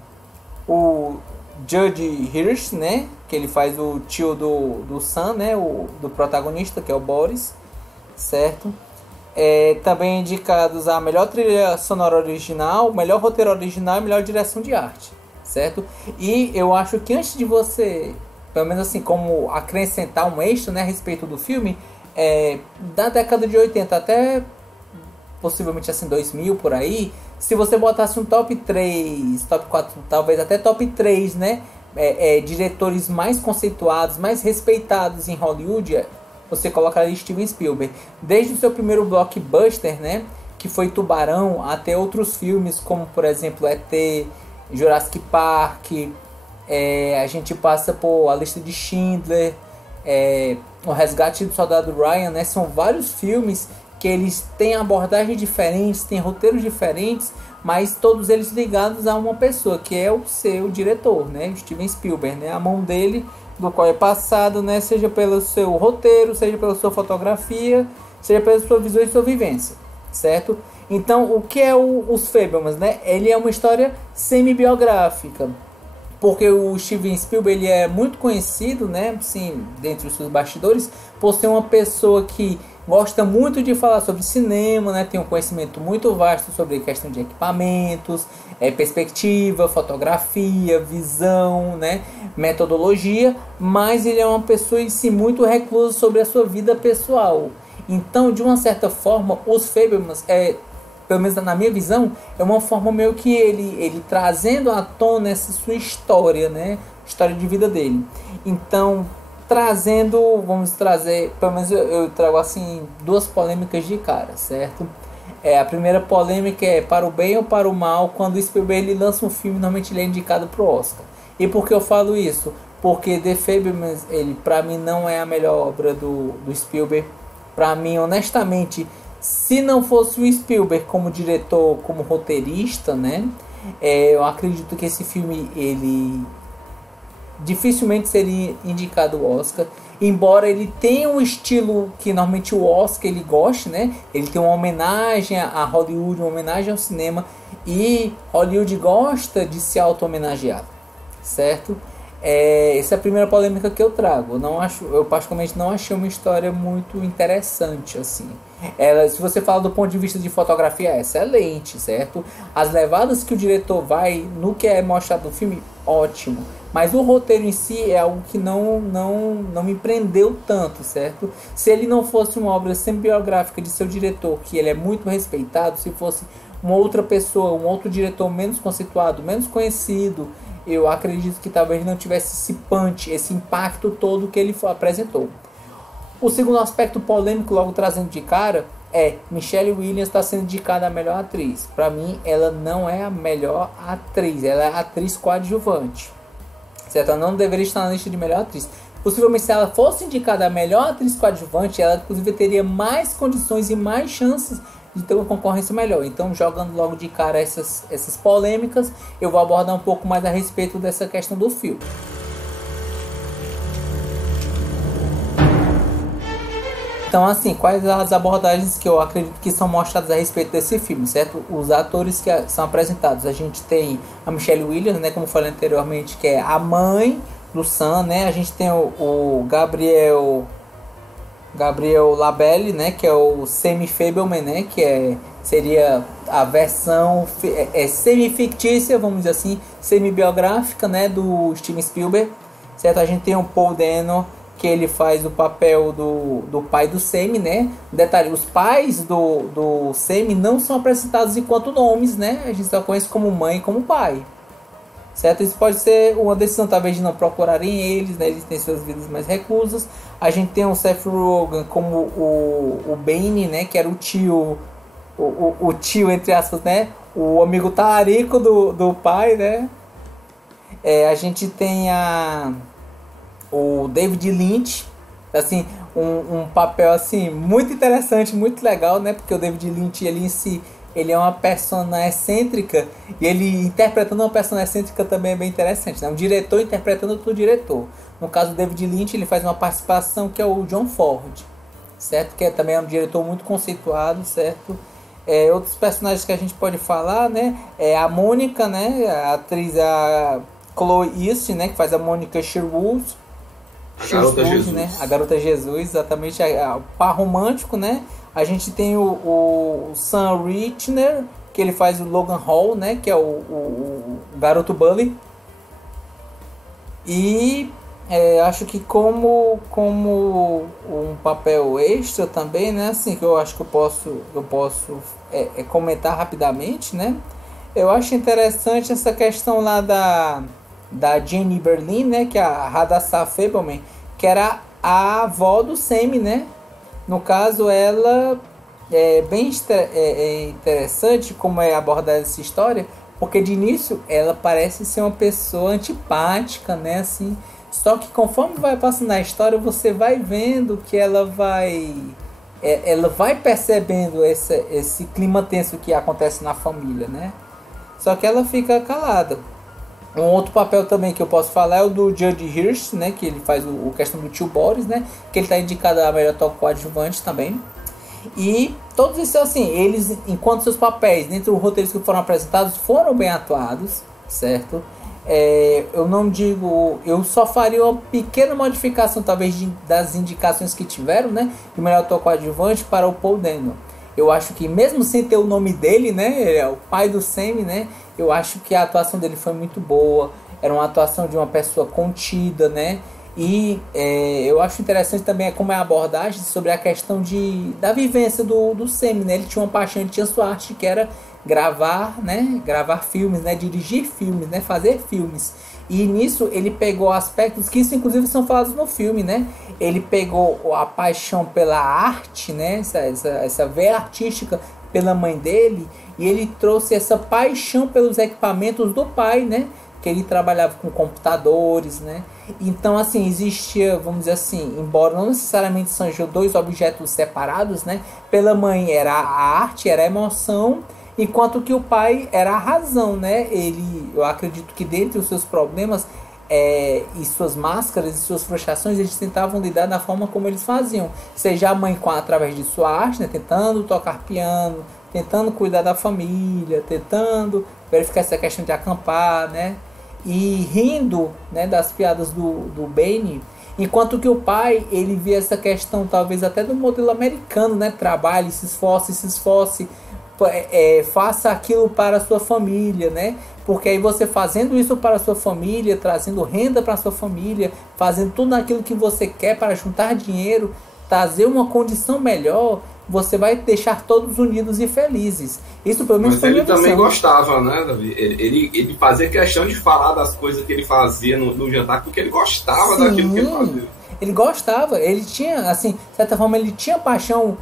Judge Hirsch, né? Que ele faz o tio do Sam, né? Do protagonista, que é o Boris, certo? Também indicados a melhor trilha sonora original, melhor roteiro original e melhor direção de arte, certo? E eu acho que antes de você, pelo menos assim, como acrescentar um extra, né, a respeito do filme, da década de 80 até possivelmente assim 2000 por aí, se você botasse um top 3, top 4, talvez até top 3, né, diretores mais conceituados, mais respeitados em Hollywood, você colocaria Steven Spielberg. Desde o seu primeiro blockbuster, né, que foi Tubarão, até outros filmes como, por exemplo, ET, Jurassic Park, a gente passa por A Lista de Schindler, O Resgate do Soldado Ryan, né, são vários filmes que eles têm abordagens diferentes, têm roteiros diferentes, mas todos eles ligados a uma pessoa, que é o seu diretor, né, Steven Spielberg, né, a mão dele, do qual é passado, né, seja pelo seu roteiro, seja pela sua fotografia, seja pela sua visão e sua vivência, certo? Então, o que é os Fabelmans, né? Ele é uma história semi-biográfica, porque o Steven Spielberg ele é muito conhecido, né, assim, dentre os seus bastidores, por ser uma pessoa que gosta muito de falar sobre cinema, né? Tem um conhecimento muito vasto sobre questão de equipamentos, perspectiva, fotografia, visão, né? Metodologia, mas ele é uma pessoa em si muito reclusa sobre a sua vida pessoal. Então, de uma certa forma, os Fabelmans, pelo menos na minha visão, é uma forma meio que ele trazendo à tona essa sua história, né? História de vida dele. Então, vamos trazer, pelo menos eu trago assim, duas polêmicas de cara, certo? A primeira polêmica é para o bem ou para o mal, quando o Spielberg ele lança um filme, normalmente ele é indicado para o Oscar. E por que eu falo isso? Porque The Fabelmans, ele para mim não é a melhor obra do Spielberg. Para mim, honestamente, se não fosse o Spielberg como diretor, como roteirista, né? Eu acredito que esse filme, ele dificilmente seria indicado ao Oscar. Embora ele tenha um estilo que normalmente o Oscar ele gosta, né? Ele tem uma homenagem a Hollywood, uma homenagem ao cinema. E Hollywood gosta de se auto-homenagear, certo? Essa é a primeira polêmica que eu trago. Eu particularmente não achei uma história muito interessante, assim. Se você fala do ponto de vista de fotografia, é excelente, certo? As levadas que o diretor vai no que é mostrado no filme, ótimo. Mas o roteiro em si é algo que não me prendeu tanto, certo? Se ele não fosse uma obra semi-biográfica de seu diretor, que ele é muito respeitado, se fosse uma outra pessoa, um outro diretor menos conceituado, menos conhecido, eu acredito que talvez não tivesse esse punch, esse impacto todo que ele apresentou. O segundo aspecto polêmico, logo trazendo de cara, Michelle Williams está sendo indicada a melhor atriz. Para mim, ela não é a melhor atriz, ela é a atriz coadjuvante. Certo? Ela não deveria estar na lista de melhor atriz. Possivelmente, se ela fosse indicada a melhor atriz coadjuvante, ela inclusive teria mais condições e mais chances de ter uma concorrência melhor. Então, jogando logo de cara essas polêmicas, eu vou abordar um pouco mais a respeito dessa questão do filme. Então, assim, quais as abordagens que eu acredito que são mostradas a respeito desse filme, certo? Os atores que são apresentados. A gente tem a Michelle Williams, né, como eu falei anteriormente, que é a mãe do Sam, né? A gente tem o Gabriel Labelle, né, que é o semi-Fabelman, né, que seria a versão semi-fictícia, vamos dizer assim, semi-biográfica, né, do Steven Spielberg, certo? A gente tem o Paul Dano, que ele faz o papel do pai do Sammy, né? Detalhe, os pais do Sammy não são apresentados enquanto nomes, né? A gente só conhece como mãe e como pai, certo? Isso pode ser uma decisão talvez de não procurarem eles, né? Eles têm suas vidas mais reclusas. A gente tem o Seth Rogen como o Bane, né? Que era o tio, o tio entre aspas, né? O amigo talarico do pai, né? A gente tem o David Lynch, assim, um papel assim muito interessante, muito legal, né? Porque o David Lynch ele em si, ele é uma persona excêntrica, e ele interpretando uma persona excêntrica também é bem interessante, né? Um diretor interpretando outro diretor. No caso do David Lynch, ele faz uma participação que é o John Ford, certo? Que também é um diretor muito conceituado, certo? Outros personagens que a gente pode falar, né? A Mônica, né? A atriz, a Chloe East, né? Que faz a Mônica Sherwood. A Garota Jesus. Né? A Garota Jesus, exatamente. O par romântico, né? A gente tem o Sam Richtner, que ele faz o Logan Hall, né? Que é o garoto Bully. E acho que como um papel extra também, né? Assim, que eu acho que eu posso comentar rapidamente, né? Eu acho interessante essa questão lá da Jenny Berlin, né, que é a Hadassah Fabelman, que era a avó do Sammy, né? No caso, ela é bem interessante como é abordada essa história, porque de início ela parece ser uma pessoa antipática, né, assim. Só que conforme vai passando a história, você vai vendo que ela vai percebendo esse clima tenso que acontece na família, né? Só que ela fica calada. Um outro papel também que eu posso falar é o do Judd Hirsch, né, que ele faz o questão do tio Boris, né, que ele está indicado a melhor ator coadjuvante também. E todos esses, assim, eles, enquanto seus papéis dentro dos roteiros que foram apresentados foram bem atuados, certo? Eu não digo, eu só faria uma pequena modificação talvez das indicações que tiveram, né, de melhor ator coadjuvante para o Paul Dano. Eu acho que mesmo sem ter o nome dele, né, ele é o pai do Sammy, né, eu acho que a atuação dele foi muito boa. Era uma atuação de uma pessoa contida, né, E eu acho interessante também como é a abordagem sobre a questão da vivência do Semi, né? Ele tinha uma paixão, ele tinha sua arte que era gravar, né? Gravar filmes, né? Dirigir filmes, né? Fazer filmes. E nisso ele pegou aspectos que isso inclusive são falados no filme, né? Ele pegou a paixão pela arte, né? Essa veia artística pela mãe dele, e ele trouxe essa paixão pelos equipamentos do pai, né? Que ele trabalhava com computadores, né? Então, assim, existia, vamos dizer assim, embora não necessariamente sejam dois objetos separados, né? Pela mãe era a arte, era a emoção, enquanto que o pai era a razão, né? Eu acredito que dentre os seus problemas e suas máscaras e suas frustrações, eles tentavam lidar da forma como eles faziam. Seja a mãe através de sua arte, né? Tentando tocar piano, tentando cuidar da família, tentando verificar essa questão de acampar, né? E rindo, né, das piadas do Benny, enquanto que o pai, ele via essa questão talvez até do modelo americano, né? Trabalhe, se esforce, faça aquilo para a sua família, né? Porque aí você fazendo isso para a sua família, trazendo renda para a sua família, fazendo tudo aquilo que você quer para juntar dinheiro, trazer uma condição melhor, você vai deixar todos unidos e felizes. Isso pelo menos mas foi ele minha visão. também gostava, né, Davi? Ele fazia questão de falar das coisas que ele fazia no jantar, porque ele gostava daquilo que ele fazia. Ele gostava, ele tinha, assim, de certa forma, ele tinha paixão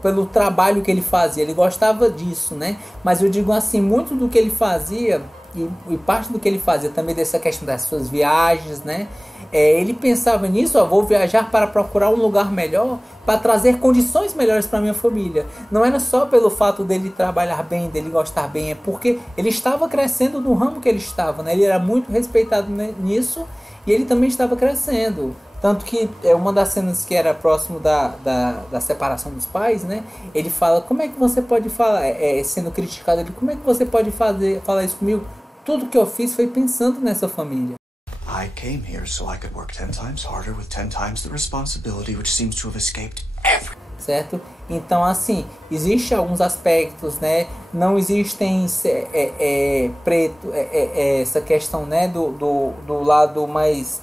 pelo trabalho que ele fazia, ele gostava disso, né? Mas eu digo assim, muito do que ele fazia, e parte do que ele fazia também dessa questão das suas viagens, né? Ele pensava nisso, vou viajar para procurar um lugar melhor, para trazer condições melhores para minha família. Não era só pelo fato dele trabalhar bem, dele gostar bem, é porque ele estava crescendo no ramo que ele estava, né? Ele era muito respeitado nisso, e ele também estava crescendo. Tanto que uma das cenas que era próximo da separação dos pais, né? Ele fala, como é que você pode falar, sendo criticado, como é que você pode falar isso comigo? Tudo que eu fiz foi pensando nessa família. I came here so I could work 10 times harder with 10 times the responsibility which seems to have escaped every... Certo? Então, assim, existem alguns aspectos, né? Não existem essa questão, né? Do lado mais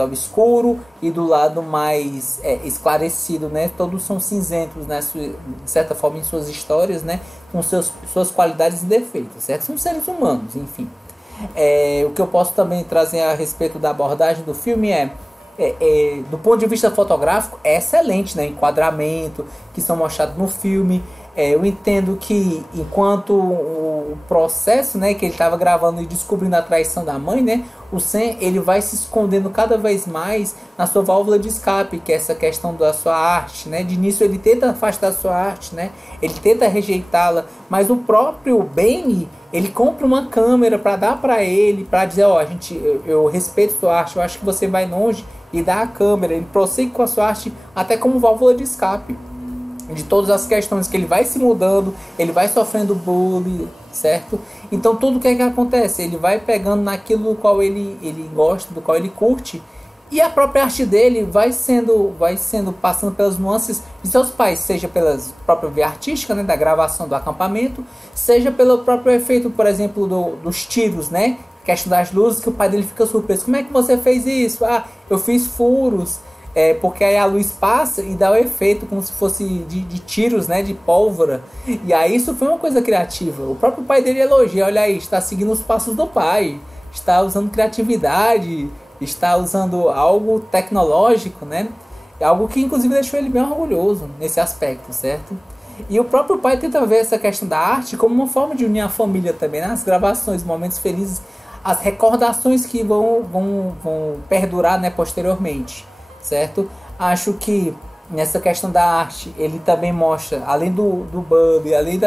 obscuro e do lado mais esclarecido, né? Todos são cinzentos, né? De certa forma, em suas histórias, né? Com suas qualidades e defeitos, certo? São seres humanos, enfim. O que eu posso também trazer a respeito da abordagem do filme do ponto de vista fotográfico, é excelente, né? Enquadramento que são mostrados no filme. Eu entendo que enquanto o processo, né, que ele estava gravando e descobrindo a traição da mãe, né, o Sam, ele vai se escondendo cada vez mais na sua válvula de escape, que é essa questão da sua arte, né? De início ele tenta afastar a sua arte, né? Ele tenta rejeitá-la, mas o próprio Benny, ele compra uma câmera para dar para ele, para dizer, eu respeito sua arte, eu acho que você vai longe, e dá a câmera, ele prossegue com a sua arte até como válvula de escape de todas as questões que ele vai se mudando, ele vai sofrendo bullying, certo? Então tudo que acontece, ele vai pegando naquilo do qual ele gosta, do qual ele curte, e a própria arte dele vai sendo passando pelas nuances de seus pais, seja pela própria via artística, né, da gravação do acampamento, seja pelo próprio efeito, por exemplo, dos tiros, né? Questão das luzes, que o pai dele fica surpreso. Como é que você fez isso? Eu fiz furos. Porque aí a luz passa e dá o efeito como se fosse de tiros, né, de pólvora. E aí isso foi uma coisa criativa. O próprio pai dele elogia, olha aí, está seguindo os passos do pai, está usando criatividade, está usando algo tecnológico, né? Algo que inclusive deixou ele bem orgulhoso nesse aspecto, certo? E o próprio pai tenta ver essa questão da arte como uma forma de unir a família também, né? As gravações, momentos felizes, as recordações que vão perdurar, né, posteriormente. Certo? Acho que nessa questão da arte, ele também mostra, além do Bubby, além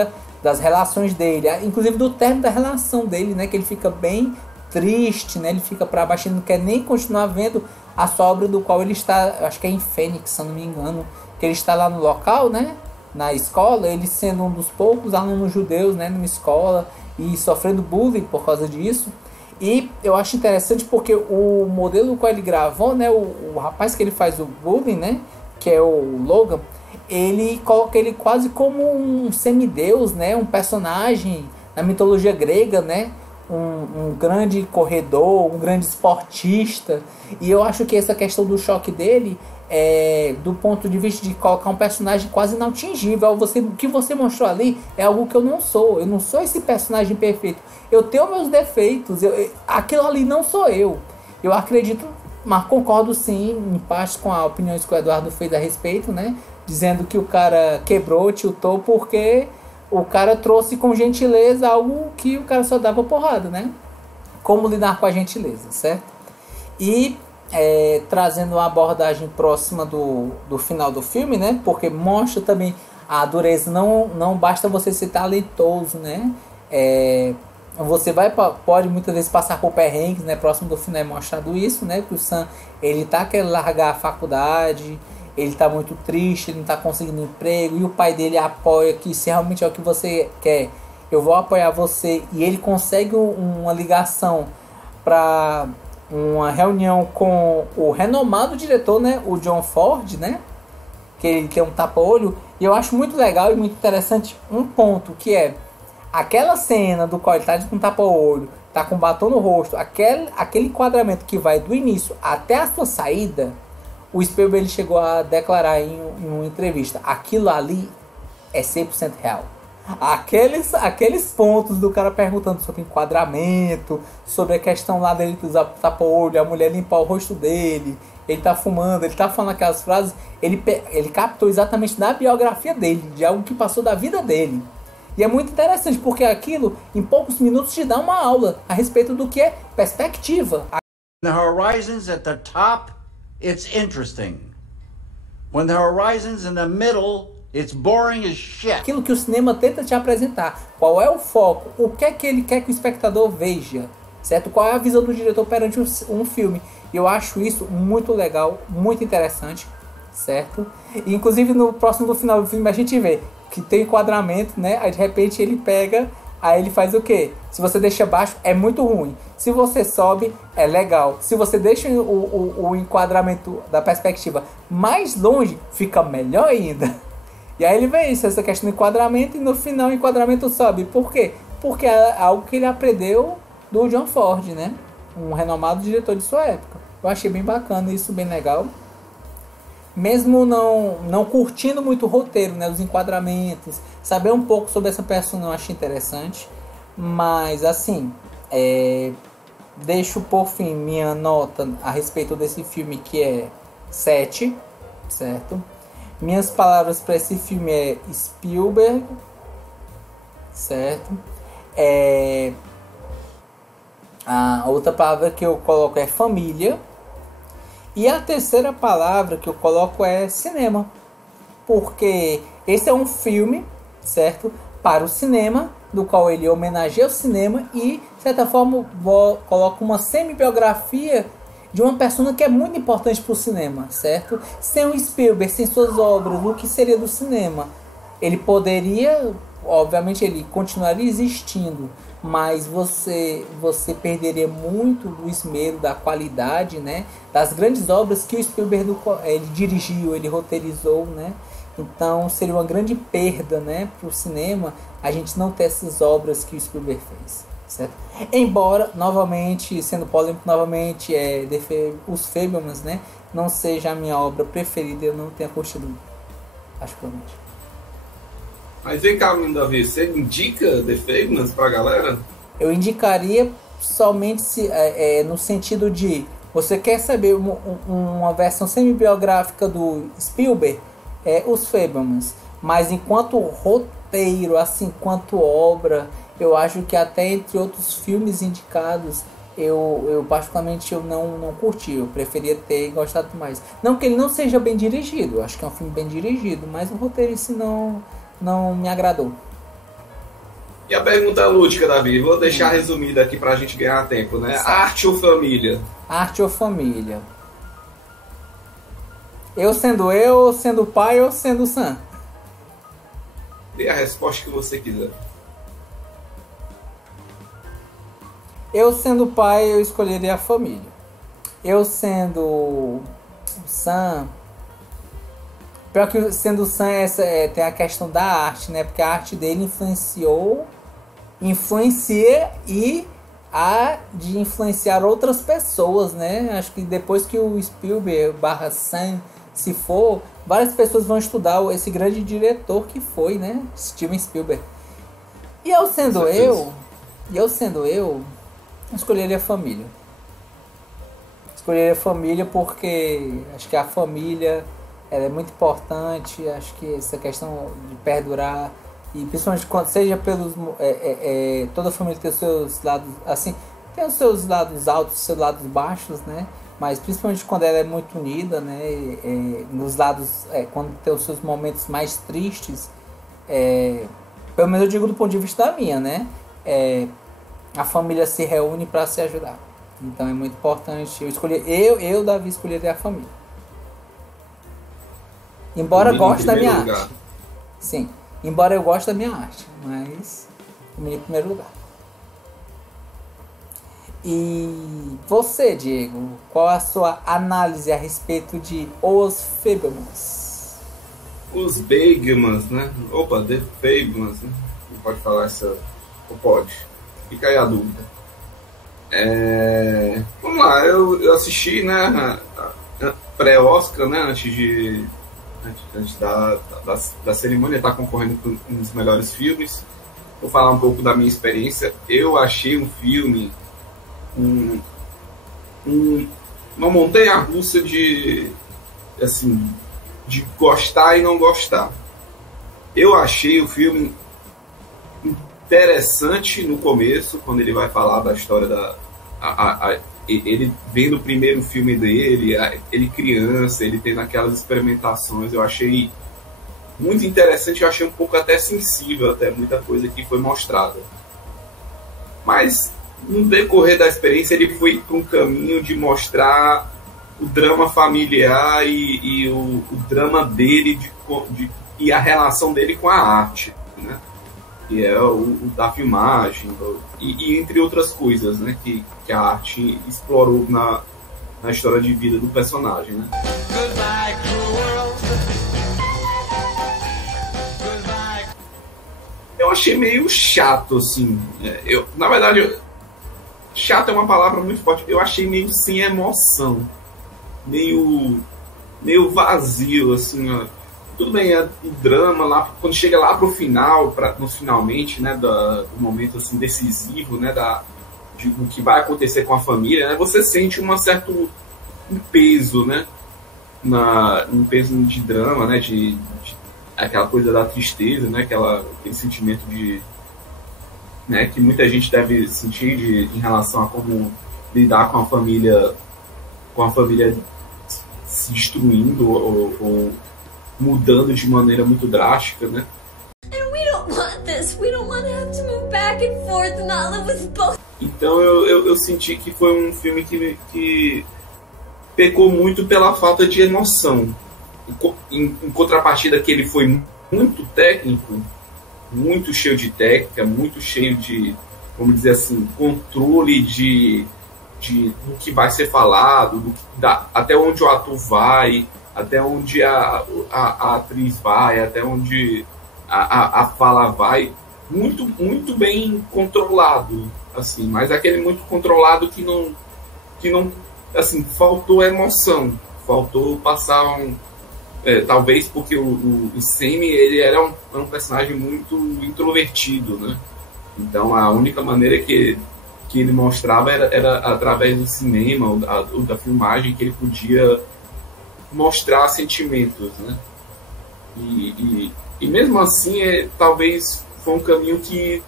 das relações dele, inclusive do término da relação dele, né? Que ele fica bem triste, né? Ele fica para baixo, ele não quer nem continuar vendo a sua obra do qual ele está, acho que é em Fênix, se eu não me engano, que ele está lá no local, né? Na escola, ele sendo um dos poucos alunos judeus, né? Numa escola e sofrendo bullying por causa disso. E eu acho interessante porque o modelo que ele gravou, né, o rapaz que ele faz o bullying, né, que é o Logan, ele coloca ele quase como um semideus, né, um personagem na mitologia grega, né, um grande corredor, um grande esportista. E eu acho que essa questão do choque dele é do ponto de vista de colocar um personagem quase inatingível. O que você mostrou ali é algo que eu não sou. Eu não sou esse personagem perfeito. Eu tenho meus defeitos. Aquilo ali não sou eu. Eu acredito, mas concordo sim, em parte com as opiniões que o Eduardo fez a respeito, né? Dizendo que o cara quebrou, tiltou, porque o cara trouxe com gentileza algo que o cara só dava porrada, né? Como lidar com a gentileza, certo? E trazendo uma abordagem próxima do final do filme, né? Porque mostra também a dureza. Não basta você ser talentoso, né? Você pode muitas vezes passar por perrengues, né? Próximo do final é mostrado isso, né? Que o Sam, ele tá querendo largar a faculdade, ele tá muito triste, ele não tá conseguindo emprego, e o pai dele apoia que se realmente é o que você quer, eu vou apoiar você. E ele consegue uma ligação para uma reunião com o renomado diretor, né? O John Ford, né? Que ele tem um tapa-olho. E eu acho muito legal e muito interessante um ponto, que é aquela cena do qual ele tá com tapa-olho, tá com batom no rosto, aquele enquadramento que vai do início até a sua saída. O Spielberg ele chegou a declarar em uma entrevista: aquilo ali é 100% real. Aqueles pontos do cara perguntando sobre enquadramento, sobre a questão lá dele usar tapa-olho, a mulher limpar o rosto dele, ele tá fumando, ele tá falando aquelas frases, ele captou exatamente da biografia dele, de algo que passou da vida dele. E é muito interessante, porque aquilo, em poucos minutos, te dá uma aula a respeito do que é perspectiva. The horizon's at the top, it's interesting. When the horizon's in the middle, it's boring as shit. Aquilo que o cinema tenta te apresentar. Qual é o foco? O que é que ele quer que o espectador veja? Certo? Qual é a visão do diretor perante um filme? E eu acho isso muito legal, muito interessante. Certo? E, inclusive, no próximo do final do filme, a gente vê que tem enquadramento, né? Aí, de repente, ele pega... Aí ele faz o quê? Se você deixa baixo, é muito ruim. Se você sobe, é legal. Se você deixa o enquadramento da perspectiva mais longe, fica melhor ainda. E aí ele vê isso, essa questão do enquadramento, e no final o enquadramento sobe. Por quê? Porque é algo que ele aprendeu do John Ford, né? Um renomado diretor de sua época. Eu achei bem bacana isso, bem legal. Mesmo não curtindo muito o roteiro, né, os enquadramentos, saber um pouco sobre essa personagem eu achei interessante. Mas assim, deixo por fim minha nota a respeito desse filme, que é 7, certo? Minhas palavras para esse filme é Spielberg, certo? A outra palavra que eu coloco é família. E a terceira palavra que eu coloco é cinema. Porque esse é um filme, certo? Para o cinema, do qual ele homenageia o cinema e, de certa forma, coloca uma semi-biografia de uma pessoa que é muito importante para o cinema, certo? Sem o Spielberg, sem suas obras, o que seria do cinema? Ele poderia, obviamente, ele continuaria existindo, mas você perderia muito do esmero, da qualidade, né? Das grandes obras que o Spielberg ele dirigiu, ele roteirizou, né? Então seria uma grande perda, né, para o cinema a gente não ter essas obras que o Spielberg fez, certo? Embora, novamente, sendo polêmico, novamente, Os Fabelmans, né, não seja a minha obra preferida, eu não tenha curtido, particularmente. Mas vem cá, menino Davi, você indica The Fabelmans pra galera? Eu indicaria somente no sentido de você quer saber uma versão semi-biográfica do Spielberg, Os Fabelmans. Mas enquanto roteiro, assim, enquanto obra, eu acho que até entre outros filmes indicados, eu particularmente não curti. Eu preferia ter gostado mais. Não que ele não seja bem dirigido, eu acho que é um filme bem dirigido, mas o roteiro em si não me agradou. E a pergunta lúdica, Davi, vou deixar resumida aqui pra gente ganhar tempo, né? Certo. Arte ou família? Arte ou família? Eu sendo pai ou sendo Sam? Dê a resposta que você quiser. Eu sendo pai, eu escolheria a família. Eu sendo Sam... Pior que sendo Sam, tem a questão da arte, né? Porque a arte dele influencia e há de influenciar outras pessoas, né? Acho que depois que o Spielberg / Sam se for, várias pessoas vão estudar esse grande diretor que foi, né? Steven Spielberg. E eu sendo eu escolheria a família. Escolheria a família porque acho que a família ela é muito importante. Acho que essa questão de perdurar, e principalmente quando seja pelos toda a família tem os seus lados, assim, tem os seus lados altos, os seus lados baixos, né? Mas principalmente quando ela é muito unida, né? Nos lados, quando tem os seus momentos mais tristes, pelo menos eu digo do ponto de vista da minha, né? A família se reúne para se ajudar. Então é muito importante. Eu Davi, escolheria a família. Embora eu goste da minha arte. Sim. Embora eu goste da minha arte. Mas família em primeiro lugar. E você, Diego, qual a sua análise a respeito de Os Fabelmans? Os Fabelmans, né? Opa, The Fabelmans, né? Não pode falar essa... Ou pode? Fica aí a dúvida. Vamos lá, eu assisti, né? Pré-Oscar, né? Antes da cerimônia, tá concorrendo com um dos melhores filmes. Vou falar um pouco da minha experiência. Eu achei um filme... uma montanha-russa de gostar e não gostar. Eu achei o filme interessante no começo, quando ele vai falar da história ele vendo o primeiro filme dele, ele criança, ele tendo aquelas experimentações. Eu achei muito interessante, eu achei um pouco até sensível, até muita coisa que foi mostrada. Mas no decorrer da experiência ele foi para um caminho de mostrar o drama familiar e o drama dele e a relação dele com a arte, né? Que é o da filmagem e entre outras coisas, né? Que a arte explorou na história de vida do personagem, né? Goodbye, cruel world. Eu achei meio chato, assim. Na verdade, chato é uma palavra muito forte. Eu achei meio sem emoção, meio vazio, assim. Tudo bem, o drama lá, quando chega lá pro final, finalmente, né, do momento assim decisivo, né, do que vai acontecer com a família, né, você sente um peso, né, um peso de drama, né, de aquela coisa da tristeza, né, aquele sentimento né, que muita gente deve sentir em relação a como lidar com a família se destruindo ou mudando de maneira muito drástica, né? Então eu senti que foi um filme que pecou muito pela falta de emoção. Em contrapartida que ele foi muito técnico, muito cheio de técnica, muito cheio de, vamos dizer assim, controle do que vai ser falado, até onde o ator vai, até onde a atriz vai, até onde a fala vai, muito, muito bem controlado, assim, mas aquele muito controlado que não assim, faltou emoção, faltou passar talvez porque o Sammy, ele era um personagem muito introvertido, né? Então a única maneira que ele mostrava era através do cinema, ou da filmagem, que ele podia mostrar sentimentos, né? E mesmo assim, talvez foi um caminho que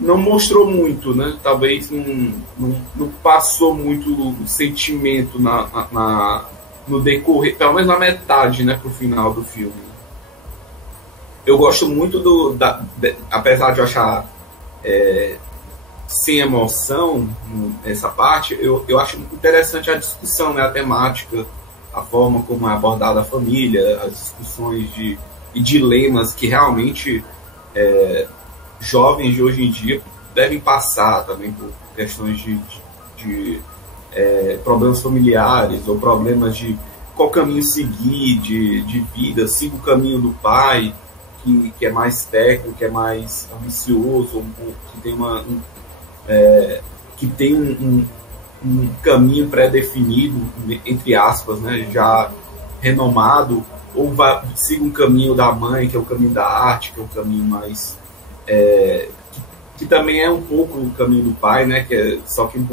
não mostrou muito, né? Talvez não passou muito sentimento no decorrer, pelo menos na metade, né, pro final do filme. Eu gosto muito apesar de eu achar sem emoção essa parte, eu acho interessante a discussão, né, a temática, a forma como é abordada a família, as discussões e dilemas que realmente jovens de hoje em dia devem passar também por questões de problemas familiares ou problemas de qual caminho seguir de vida. Siga o caminho do pai, que é mais técnico, que é mais ambicioso, que tem que tem um caminho pré-definido, entre aspas, né, já renomado, ou siga um caminho da mãe, que é o caminho da arte, que é o caminho mais... que também é um pouco o caminho do pai, né, só que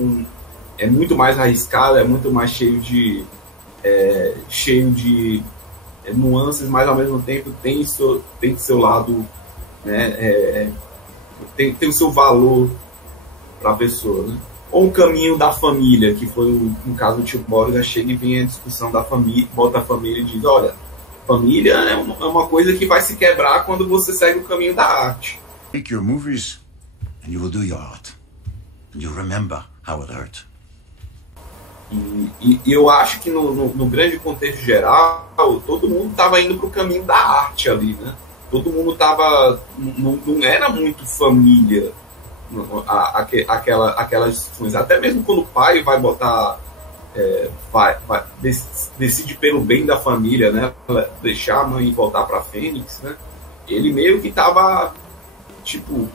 é muito mais arriscado, é muito mais cheio de nuances, mas ao mesmo tempo tem seu lado, né, tem o seu valor para a pessoa, né? Ou um caminho da família, que foi no caso do tio Borga, chega e vem a discussão da família, bota a família e diz, olha, família é uma coisa que vai se quebrar quando você segue o caminho da arte. Make your movies and you will do your art. And you'll remember how it hurt. E eu acho que no grande contexto geral, todo mundo estava indo para o caminho da arte ali, né? Todo mundo não era muito família, aquelas discussões. Até mesmo quando o pai vai botar, decide pelo bem da família, né? Deixar a mãe voltar para Fênix, né? Ele meio que estava, tipo,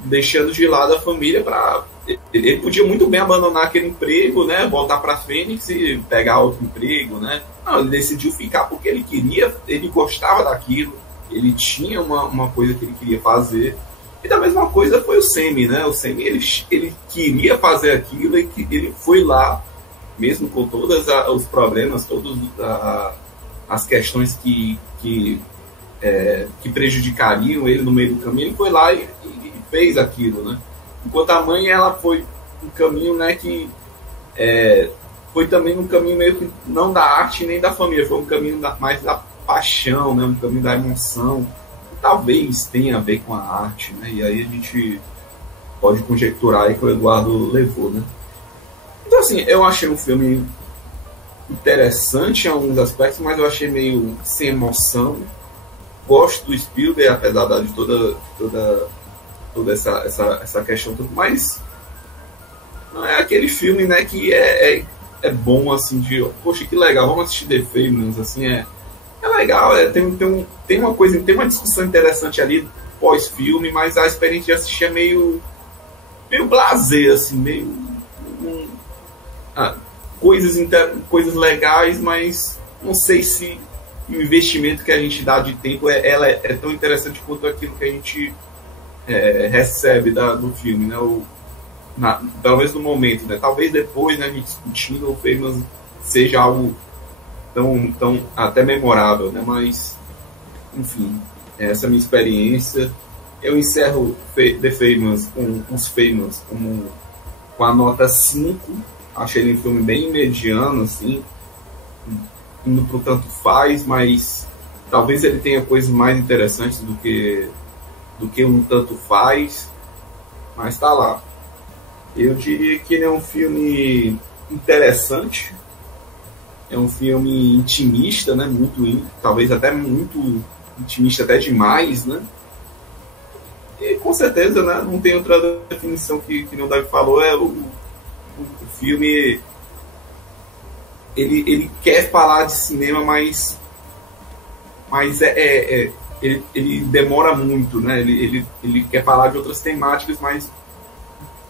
deixando de lado a família para... Ele podia muito bem abandonar aquele emprego, né, voltar para Fênix e pegar outro emprego, né? Não, ele decidiu ficar porque ele queria, ele gostava daquilo, ele tinha uma coisa que ele queria fazer. E da mesma coisa foi o Sammy, né? O Sammy, ele queria fazer aquilo e ele foi lá, mesmo com todos os problemas, todas as questões que prejudicariam ele no meio do caminho, ele foi lá e fez aquilo, né? Enquanto a mãe, ela foi um caminho, né, que foi também um caminho meio que não da arte nem da família, foi um caminho mais da paixão, né, um caminho da emoção, que talvez tenha a ver com a arte, né, e aí a gente pode conjecturar aí que o Eduardo levou, né. Então, assim, eu achei um filme interessante em alguns aspectos, mas eu achei meio sem emoção. Gosto do Spielberg, apesar de toda essa questão, mas não é aquele filme, né, que é bom, assim, de poxa, que legal, vamos assistir The Fabelmans, assim, é legal, tem uma coisa, tem uma discussão interessante ali pós-filme, mas a experiência de assistir é meio blasé, assim, meio coisas legais, mas não sei se o investimento que a gente dá de tempo é tão interessante quanto aquilo que a gente recebe do filme, né? Talvez no momento, né? Talvez depois, né, a gente discutindo, o Fabelmans seja algo tão até memorável, né? Mas, enfim, essa é a minha experiência. Eu encerro The Fabelmans com os Fabelmans com a nota 5. Achei ele um filme bem mediano, assim, indo pro tanto faz, mas talvez ele tenha coisas mais interessantes do que um tanto faz, mas tá lá. Eu diria que ele é um filme interessante, é um filme intimista, né? Talvez até muito intimista, até demais, né? E com certeza, né, não tem outra definição que o Davi falou, o filme ele quer falar de cinema, mas ele demora muito, né? Ele quer falar de outras temáticas, mas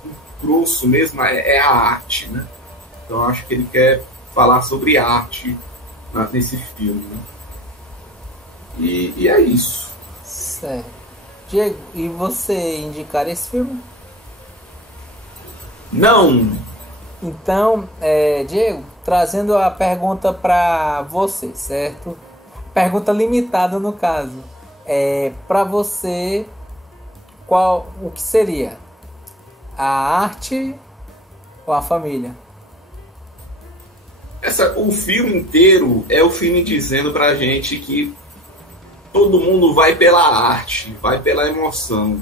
o grosso mesmo é a arte, né? Então eu acho que ele quer falar sobre arte nesse filme, né? E é isso. Certo. Diego, e você indicar esse filme? Não! Então, Diego, trazendo a pergunta para você, certo? Pergunta limitada no caso. Para você, o que seria? A arte ou a família? O filme inteiro é o filme dizendo pra gente que todo mundo vai pela arte, vai pela emoção.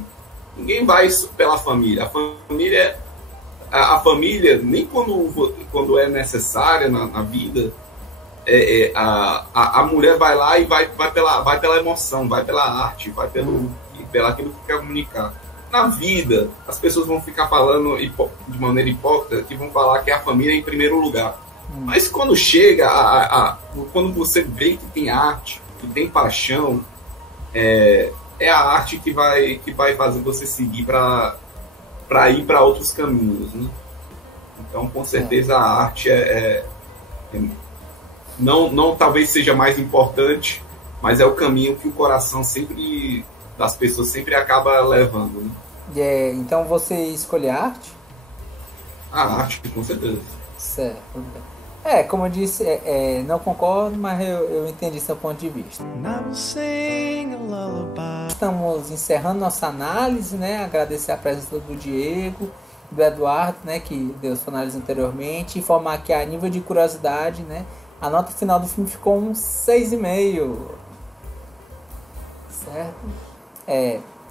Ninguém vai pela família. A família, nem quando é necessária na vida, a mulher vai lá e vai pela emoção, vai pela arte, vai pelo aquilo que quer comunicar. Na vida, as pessoas vão ficar falando de maneira hipócrita, que vão falar que a família é em primeiro lugar. Mas quando chega, quando você vê que tem arte, que tem paixão, é a arte que vai fazer você seguir para para ir para outros caminhos, né? Então, com certeza, a arte não talvez seja mais importante, mas é o caminho que o coração sempre das pessoas sempre acaba levando, né? Então você escolhe a arte? A arte, com certeza. Certo. Como eu disse, não concordo, mas eu entendi seu ponto de vista. Estamos encerrando nossa análise, né? Agradecer a presença do Diego, do Eduardo, né? Que deu sua análise anteriormente. Informar que a nível de curiosidade, né? A nota final do filme ficou um 6,5. Certo?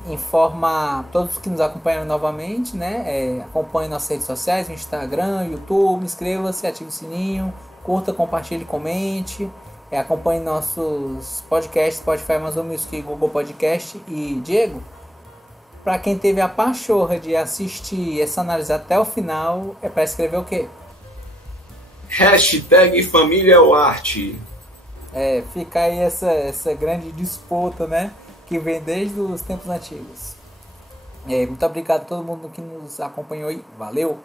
Informa todos que nos acompanharam novamente, né? Acompanhe nossas redes sociais, no Instagram, YouTube, inscreva-se, ative o sininho, curta, compartilhe, comente. Acompanhe nossos podcasts, Spotify, Amazon Music, Google Podcast. E Diego, para quem teve a pachorra de assistir essa análise até o final, é para escrever o quê? Hashtag Família ou Arte. Fica aí essa grande disputa, né? Que vem desde os tempos antigos. Muito obrigado a todo mundo que nos acompanhou aí. Valeu!